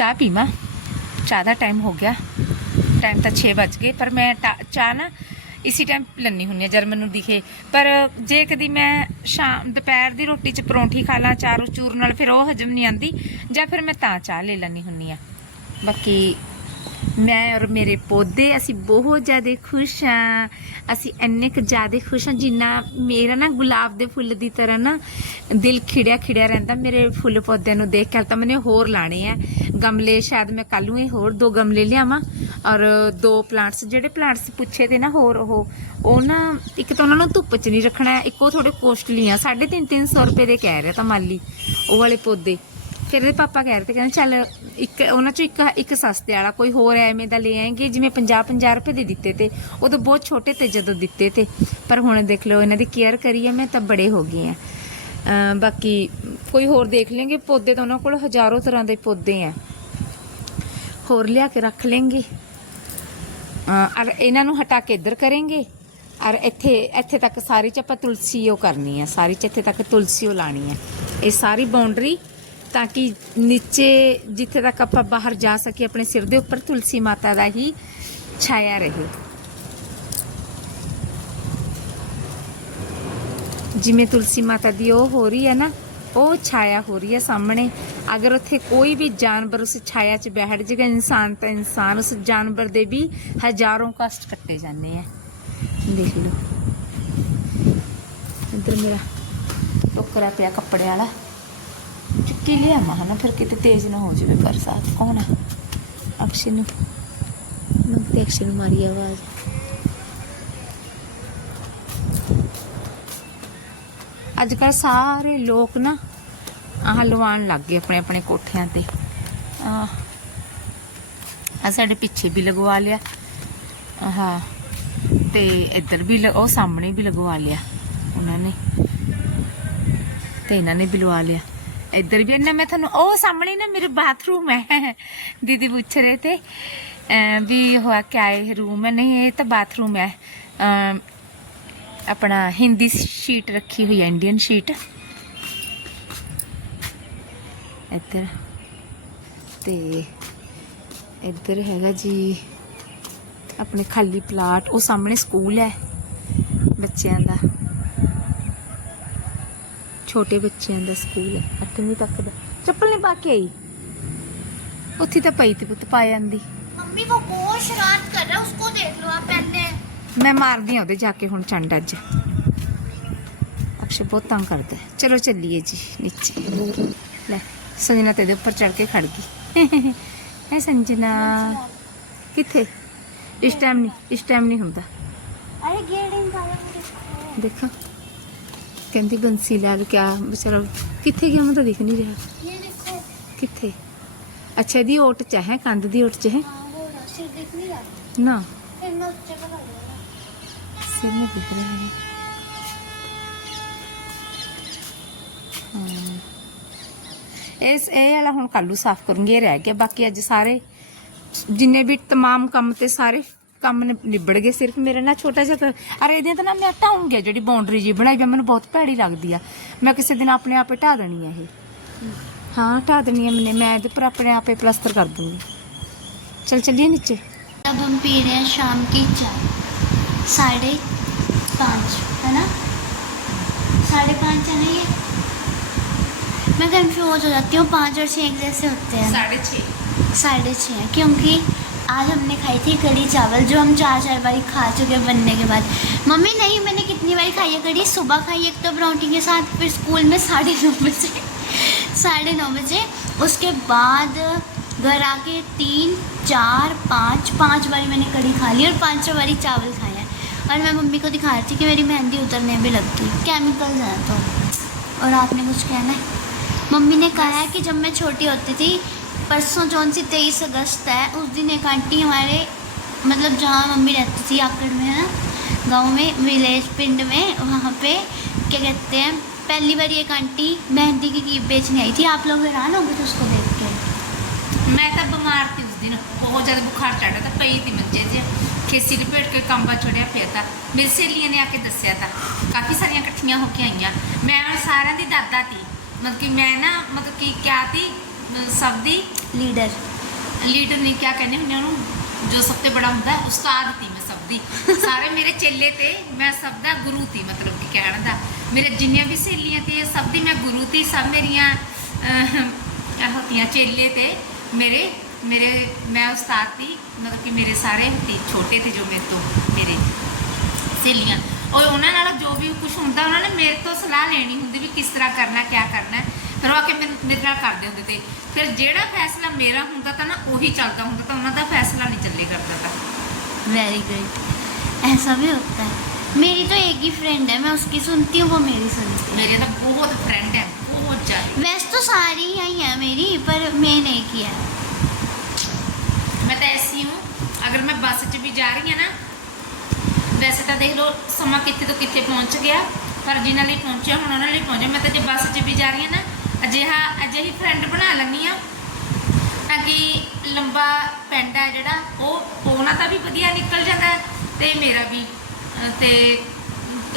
ਚਾਹ ਪੀਵਾਂ ਚਾਹ ਦਾ ਟਾਈਮ ਹੋ ਗਿਆ। ਟਾਈਮ ਤਾਂ 6 ਵੱਜ ਗਏ, ਪਰ ਮੈਂ ਟਾ- ਚਾਹ ਨਾ ਇਸੀ ਟਾਈਮ ਲੈਣੀ ਹੁੰਨੀ ਆ ਜਦ ਮੈਨੂੰ ਦਿਖੇ। ਪਰ ਜੇ ਕਦੀ ਮੈਂ ਸ਼ਾਮ, ਦੁਪਹਿਰ ਦੀ ਰੋਟੀ 'ਚ ਪਰੌਂਠੀ ਖਾ ਲਾਂ, ਚਾਰੂ ਚੂਰ ਨਾਲ ਫਿਰ ਉਹ ਹਜਮ ਨਹੀਂ ਆਂਦੀ ਜਾਂ ਫਿਰ ਮੈਂ ਤਾਂ ਚਾਹ ਲੈ ਲੈਣੀ ਹੁੰਨੀ ਆ ਬਾਕੀ ਮੈਂ ਔਰ ਮੇਰੇ ਪੌਦੇ, ਅਸੀਂ ਬਹੁਤ ਜ਼ਿਆਦਾ ਖੁਸ਼ ਹਾਂ। ਅਸੀਂ ਇੰਨੇ ਕੁ ਜ਼ਿਆਦਾ ਖੁਸ਼ ਹਾਂ ਜਿੰਨਾ ਮੇਰਾ ਨਾ ਗੁਲਾਬ ਦੇ ਫੁੱਲ ਦੀ ਤਰ੍ਹਾਂ ਨਾ ਦਿਲ ਖਿੜਿਆ ਖਿੜਿਆ ਰਹਿੰਦਾ ਮੇਰੇ ਫੁੱਲ ਪੌਦਿਆਂ ਨੂੰ ਦੇਖ ਕੇ। ਤਾਂ ਮੈਨੇ ਹੋਰ ਲਾਣੇ ਆ। ਗਮਲੇ, ਸ਼ਾਇਦ ਮੈਂ ਕੱਲ ਨੂੰ ਇਹ ਹੋਰ ਦੋ ਗਮਲੇ ਲਿਆਵਾਂ। ਔਰ ਦੋ ਪਲਾਂਟਸ, ਜਿਹੜੇ ਪਲਾਂਟਸ ਪੁੱਛੇ ਤੇ ਨਾ ਹੋਰ ਉਹ ਉਹ ਨਾ ਇੱਕ ਤਾਂ ਉਹਨਾਂ ਨੂੰ ਧੁੱਪ 'ਚ ਨਹੀਂ ਰੱਖਣਾ, ਇੱਕ ਉਹ ਥੋੜੇ ਕੋਸਟਲੀ ਆ। 3.5 300 ਰੁਪਏ ਦੇ ਕਹਿ ਰਿਹਾ ਤਾਂ ਮਾਲੀ ਉਹ ਵਾਲੇ ਪੌਦੇ। ਫਿਰ ਇਹਦੇ ਪਾਪਾ ਕਹਿ ਰਹੇ ਤੇ ਕਹਿੰਦੇ, ਚੱਲ ਇੱਕ, ਉਹਨਾਂ ਚੋਂ ਇੱਕ ਇੱਕ ਸਸਤੇ ਵਾਲਾ, ਕੋਈ ਹੋਰ ਐਵੇਂ ਦਾ ਲੈ ਆਏਗੇ, ਜਿਵੇਂ 50 50 ਰੁਪਏ ਦੇ ਦਿੱਤੇ ਤੇ ਉਦੋਂ ਬਹੁਤ ਛੋਟੇ ਤੇ ਜਦੋਂ ਦਿੱਤੇ ਤੇ, ਪਰ ਹੁਣ ਦੇਖ ਲਓ, ਇਹਨਾਂ ਦੀ ਕੇਅਰ ਕਰੀ ਆ, ਮੈਂ ਤਾਂ ਬੜੇ ਹੋ ਗਏ ਆ। ਬਾਕੀ ਕੋਈ ਹੋਰ ਦੇਖ ਲੈਂਗੇ ਪੌਦੇ ਤਾਂ ਉਹਨਾਂ ਕੋਲ ਹਜ਼ਾਰੋਂ ਤਰ੍ਹਾਂ ਦੇ ਪੌਦੇ ਆ। ਹੋਰ ਲਿਆ ਕੇ ਰੱਖ ਲੈਂਗੇ ਔਰ ਇਹਨਾਂ ਨੂੰ ਹਟਾ ਕੇ ਇੱਧਰ ਕਰਾਂਗੇ। ਔਰ ਇੱਥੇ ਇੱਥੇ ਤੱਕ ਸਾਰੀ ਚ ਆਪਾਂ ਤੁਲਸੀ ਉਹ ਕਰਨੀ ਹੈ ਸਾਰੀ ਚ ਇੱਥੇ ਤੱਕ ਤੁਲਸੀ ਉਹ ਲਾਣੀ ਹੈ ਇਹ ਸਾਰੀ ਬਾਉਂਡਰੀ ਤਾਂ ਕਿ ਨੀਚੇ ਜਿੱਥੇ ਤੱਕ ਆਪਾਂ ਬਾਹਰ ਜਾ ਸਕੇ ਆਪਣੇ ਸਿਰ ਦੇ ਉੱਪਰ ਤੁਲਸੀ ਮਾਤਾ ਦਾ ਹੀ ਛਾਇਆ ਰਹੇ। ਜਿਵੇਂ ਤੁਲਸੀ ਮਾਤਾ ਦੀ ਉਹ ਹੋ ਰਹੀ ਹੈ ਨਾ, ਉਹ ਛਾਇਆ ਹੋ ਰਹੀ ਹੈ ਸਾਹਮਣੇ। ਅਗਰ ਉੱਥੇ ਕੋਈ ਵੀ ਜਾਨਵਰ ਉਸ ਛਾਇਆ 'ਚ ਬੈਠ ਜਾਏਗਾ ਇਨਸਾਨ ਤਾਂ ਇਨਸਾਨ ਉਸ ਜਾਨਵਰ ਦੇ ਵੀ ਹਜ਼ਾਰਾਂ ਕਸ਼ਟ ਕੱਟੇ ਜਾਂਦੇ ਆ। ਦੇਖ ਲਓ। ਇੱਧਰ ਮੇਰਾ ਟੋਕਰਾ ਪਿਆ ਕੱਪੜੇ ਵਾਲਾ। ਚੁੱਕੀ ਲਿਆ ਮਾ ਨਾ ਫਿਰ ਕਿਤੇ ਤੇਜ਼ ਨਾ ਹੋ ਜਾਵੇ ਬਰਸਾਤ ਕੌਣ ਹੈ ਅਕਸ਼ੇ ਨੂੰ। ਮੈਂ ਤੇ ਅਕਸ਼ੇ ਨੂੰ ਮਾਰੀ ਆਵਾਜ਼। ਅੱਜ ਕੱਲ ਸਾਰੇ ਲੋਕ ਨਾ ਆਹ ਲਵਾਉਣ ਲੱਗ ਗਏ ਆਪਣੇ ਆਪਣੇ ਕੋਠਿਆਂ ਤੇ। ਆ ਸਾਡੇ ਪਿੱਛੇ ਵੀ ਲਗਵਾ ਲਿਆ। ਆਹ ਤੇ ਇੱਧਰ ਵੀ ਉਹ ਸਾਹਮਣੇ ਵੀ ਲਗਵਾ ਲਿਆ। ਉਹਨਾਂ ਨੇ। ਤੇ ਇਹਨਾਂ ਨੇ ਵੀ ਲਵਾ ਲਿਆ। ਇੱਧਰ ਵੀ ਇਹਨਾਂ ਮੈਂ ਤੁਹਾਨੂੰ, ਉਹ ਸਾਹਮਣੇ ਨਾ ਮੇਰੇ ਬਾਥਰੂਮ ਹੈ। ਦੀਦੀ ਪੁੱਛ ਰਹੇ ਤੇ ਵੀ ਹੋਆ ਕਿਆ ਇਹ ਰੂਮ ਹੈ ਨਹੀਂ, ਇਹ ਤਾਂ ਬਾਥਰੂਮ ਹੈ। ਆਪਣਾ ਹਿੰਦੀ ਸ਼ੀਟ ਰੱਖੀ ਹੋਈ ਹੈ ਇੰਡੀਅਨ ਸ਼ੀਟ ਇੱਧਰ, ਤੇ ਇੱਧਰ ਹੈਗਾ ਜੀ, ਆਪਣੇ ਖਾਲੀ ਪਲਾਟ ਉਹ ਸਾਹਮਣੇ ਸਕੂਲ ਹੈ ਬੱਚਿਆਂ ਦਾ। ਛੋਟੇ ਬੱਚਿਆਂ ਦਾ ਸਕੂਲ ਹੈ ਅੱਠਵੀਂ ਤੱਕ ਦਾ ਚੱਪਲ ਨਹੀਂ ਪਾ ਕੇ ਆਈ ਉੱਥੇ ਤਾਂ ਪਈ ਤੇ ਪੁੱਤ ਪਾ ਜਾਂਦੀ मम्मी वो बहुत शरारत कर रहा है उसको देख लो आप पहले ਮੈਂ ਮਾਰਦੀ ਆ ਉਹਦੇ ਜਾ ਕੇ ਹੁਣ ਚੰਡ ਅੱਜ ਅਕਸ਼ੇ ਬਹੁਤ ਤੰਗ ਕਰਦਾ ਹੈ। ਚਲੋ ਚੱਲੀਏ ਜੀ ਨੀਚੇ ਲੈ ਸੰਜਨਾ ਤੇ ਦੇ ਉੱਪਰ ਚੜ ਕੇ ਖੜ ਗਈ ਹੈ ਸੰਜਨਾ ਕਿੱਥੇ ਇਸ ਟਾਈਮ ਨਹੀਂ ਇਸ ਟਾਈਮ ਨਹੀਂ ਹੁੰਦਾ अरे गेट इन सारा ਦੇਖਾਂ ਕਹਿੰਦੀ ਬੰਸੀ ਲਾਲ ਕਿਆ ਵਿਚਾਰਾ ਕਿੱਥੇ ਗਿਆ ਮੈਂ ਤਾਂ ਦਿਖ ਨਹੀਂ ਰਿਹਾ ये देखो ਕਿੱਥੇ ਅੱਛਾ ਇਹਦੀ ਓਟ ਚ ਹੈ ਕੰਧ ਦੀ ਓਟ ਚ ਹੈ हाँ वो रहा सिर दिख नहीं रहा ਨਾ फिर मैं उस जगह लग गया ਸਿਰ में दिख रहा है ਹਾਂ। ਇਸ ਇਹ ਵਾਲਾ ਹੁਣ ਕੱਲੂ ਸਾਫ਼ ਕਰੂੰਗੀ ਇਹ ਰਹਿ ਗਿਆ ਬਾਕੀ ਅੱਜ ਸਾਰੇ ਜਿੰਨੇ ਵੀ तमाम ਕੰਮ ਤੇ ਸਾਰੇ ਕੰਮ ਨਿ- ਨਿਬੜ ਗਏ ਸਿਰਫ ਮੇਰੇ ਨਾਲ ਛੋਟਾ ਜਿਹਾ ਤਾਂ- ਅਰੇ ਇਹਦੇ ਤਾਂ ਨਾ ਮੈਂ ਢਾਉਂਗੀ ਜਿਹੜੀ ਬਾਉਂਡਰੀ ਜੀ ਬਣਾਈ ਵੀ ਮੈਨੂੰ ਬਹੁਤ ਭੈੜੀ ਲੱਗਦੀ ਆ ਮੈਂ ਕਿਸੇ ਦਿਨ ਆਪਣੇ ਆਪੇ ਢਾ ਦੇਣੀ ਆ ਇਹ ਹਾਂ ਢਾ ਦੇਣੀ ਆ ਮੈਨੇ ਮੈਂ ਇਹਦੇ ਪਰ ਆਪਣੇ ਆਪੇ ਪਲਸਤਰ ਕਰ ਦੂੰਗੀ ਚਲ ਚੱਲੀਏ नीचे अब हम पी रहे हैं शाम की चाय साढ़े पाँच है ना साढ़े पाँच है ना ये मैं कंफ्यूज हो जाती हूँ पाँच और छः एक जैसे होते हैं साढ़े छः साढ़े छः हैं क्योंकि आज हमने खाई थी कढ़ी चावल, जो हम चार चार बारी खा चुके बनने के बाद। मम्मी, नहीं, मैंने कितनी बारी खाई है कढ़ी? सुबह खाई एक तो पराउठी के साथ, फिर स्कूल में साढ़े नौ बजे। साढ़े नौ बजे। उसके बाद घर आके तीन, चार, पाँच पाँच बारी मैंने कढ़ी खा ली और पाँच छः बारी चावल खाया और मैं मम्मी को दिखा रही थी कि मेरी मेहंदी उतरने भी लग गई केमिकल है तो। और आपने कुछ कहना है? मम्मी ने कहा है कि जब मैं छोटी होती थी परसों जो सी तेईस अगस्त है, उस दिन एक आंटी हमारे मतलब जहाँ मम्मी रहती थी आकड़ में, है गाँव में, विलेज पिंड में, वहाँ पे, क्या कहते हैं, पहली बार एक आंटी मेहंदी की कीप बेचने आई थी। आप लोग हैरान होंगे तो उसको देख के? मैं तब बीमार थी उस दिन, बहुत ज़्यादा बुखार चढ़ा था पई थी मच्छे से खेसी लपेट के कंबा चढ़िया पे था, मेरी सहेलिया ने आके दसिया था, काफ़ी सारिया इकट्ठिया होके आई मैं सारे दादा थी मतलब कि मैं ना मतलब कि क्या थी मतलब सब दी लीडर ਲੀਡਰ ਨਹੀਂ ਕਿਆ ਕਹਿੰਦੇ ਹੁੰਦੇ ਉਹਨੂੰ ਜੋ ਸਭ ਤੋਂ ਬੜਾ ਹੁੰਦਾ ਹੈ, ਉਸਤਾਦ ਤੀ ਮੈਂ ਸਭ ਦੀ ਸਾਰੇ ਮੇਰੇ ਚੇਲੇ ਤੇ ਮੈਂ ਸਭ ਦਾ ਗੁਰੂ ਤੀ ਮਤਲਬ ਕਿ ਕਹਿਣ ਦਾ ਮੇਰੇ ਜਿੰਨੀਆਂ ਵੀ ਸਹੇਲੀਆਂ ਤੇ ਸਭ ਦੀ ਮੈਂ ਗੁਰੂ ਤੀ ਸਭ ਮੇਰੀਆਂ ਅਹ, ਇਹ ਹੋਤੀਆਂ ਚੇਲੇ ਤੇ ਮੇਰੇ ਮੇਰੇ ਮੈਂ ਉਸਤਾਦ ਤੀ ਮਤਲਬ ਕਿ ਮੇਰੇ ਸਾਰੇ ਤੀ ਛੋਟੇ ਤੇ ਜੋ ਮੇਰੇ ਤੋਂ ਮੇਰੇ ਸਹੇਲੀਆਂ ਉਹ ਉਹਨਾਂ ਨਾਲ ਜੋ ਵੀ ਕੁਝ ਹੁੰਦਾ ਉਹਨਾਂ ਨੇ ਮੇਰੇ ਤੋਂ ਸਲਾਹ ਲੈਣੀ ਹੁੰਦੀ ਵੀ ਕਿਸ ਤਰ੍ਹਾਂ ਕਰਨਾ ਕਿਆ ਕਰਨਾ ਹੈ। ਫਿਰ ਉਹ ਆ ਕੇ ਮੈਨੂੰ ਮੇਰੇ ਨਾਲ ਕਰਦੇ ਹੁੰਦੇ ਤੇ ਫਿਰ ਜਿਹੜਾ ਫੈਸਲਾ ਮੇਰਾ ਹੁੰਦਾ ਤਾਂ ਨਾ ਉਹੀ ਚੱਲਦਾ ਹੁੰਦਾ ਤਾਂ ਉਹਨਾਂ ਦਾ ਫੈਸਲਾ ਨਹੀਂ ਚੱਲੇ ਕਰਦਾ ਤਾਂ वेरी गुड ऐसा भी होता है मेरी तो एक ही फ्रेंड है मैं उसकी सुनती हूँ वो मेरी सुनती है ਮੇਰੇ ਤਾਂ ਬਹੁਤ ਫਰੈਂਡ ਹੈ ਬਹੁਤ ਜ਼ਿਆਦਾ वैसे तो सारी ही है मेरी पर मैंने एक ही है ਮੈਂ ਤਾਂ ਐਸੀ ਹੂੰ ਅਗਰ ਮੈਂ ਬੱਸ 'ਚ ਵੀ ਜਾ ਰਹੀ ਹਾਂ ਨਾ ਵੈਸੇ ਤਾਂ ਦੇਖ ਲਓ ਸਮਾਂ ਕਿੱਥੇ ਤੋਂ ਕਿੱਥੇ ਪਹੁੰਚ ਗਿਆ ਪਰ ਜਿਨ੍ਹਾਂ ਲਈ ਪਹੁੰਚਿਆ ਹੁਣ ਉਹਨਾਂ ਲਈ ਪਹੁੰਚਿਆ ਮੈਂ ਤਾਂ ਜੇ ਬੱਸ 'ਚ ਵੀ ਜਾ ਰਹੀ ਹਾਂ ਨਾ ਅਜਿਹਾ ਅਜਿਹੀ ਫਰੈਂਡ ਬਣਾ ਲੈਂਦੀ ਆ ਤਾਂ ਕਿ ਲੰਬਾ ਪੈਂਡਾ ਹੈ ਜਿਹੜਾ ਉਹ ਉਹਨਾਂ ਦਾ ਵੀ ਵਧੀਆ ਨਿਕਲ ਜਾਂਦਾ ਹੈ ਤੇ ਮੇਰਾ ਵੀ ਅਹ ਤੇ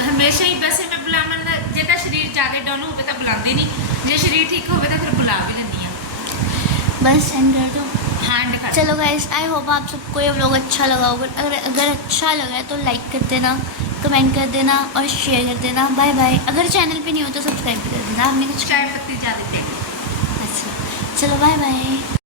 ਹਮੇਸ਼ਾ ਹੀ ਵੈਸੇ ਮੈਂ ਬੁਲਾਉਣ ਦਾ ਜੇ ਤਾਂ ਸਰੀਰ ਜ਼ਿਆਦਾ ਡਾਊਨ ਹੋਵੇ ਤਾਂ ਬੁਲਾਉਂਦੀ ਨਹੀਂ ਜੇ ਸਰੀਰ ਠੀਕ ਹੋਵੇ ਤਾਂ ਫਿਰ ਬੁਲਾ ਵੀ ਲੈਂਦੀ ਆ बस एंड कर दो ਹੈਂਡ ਕਰ चलो गाइस आई होप आप सबको ये व्लॉग अच्छा लगा होगा अगर अगर अच्छा लगा है तो लाइक कर देना कमेंट कर देना और शेयर कर देना बाय बाय अगर चैनल पे नहीं हो तो सब्सक्राइब कर देना हमने कुछ कर सकती ज़्यादा अच्छा चलो बाय बाय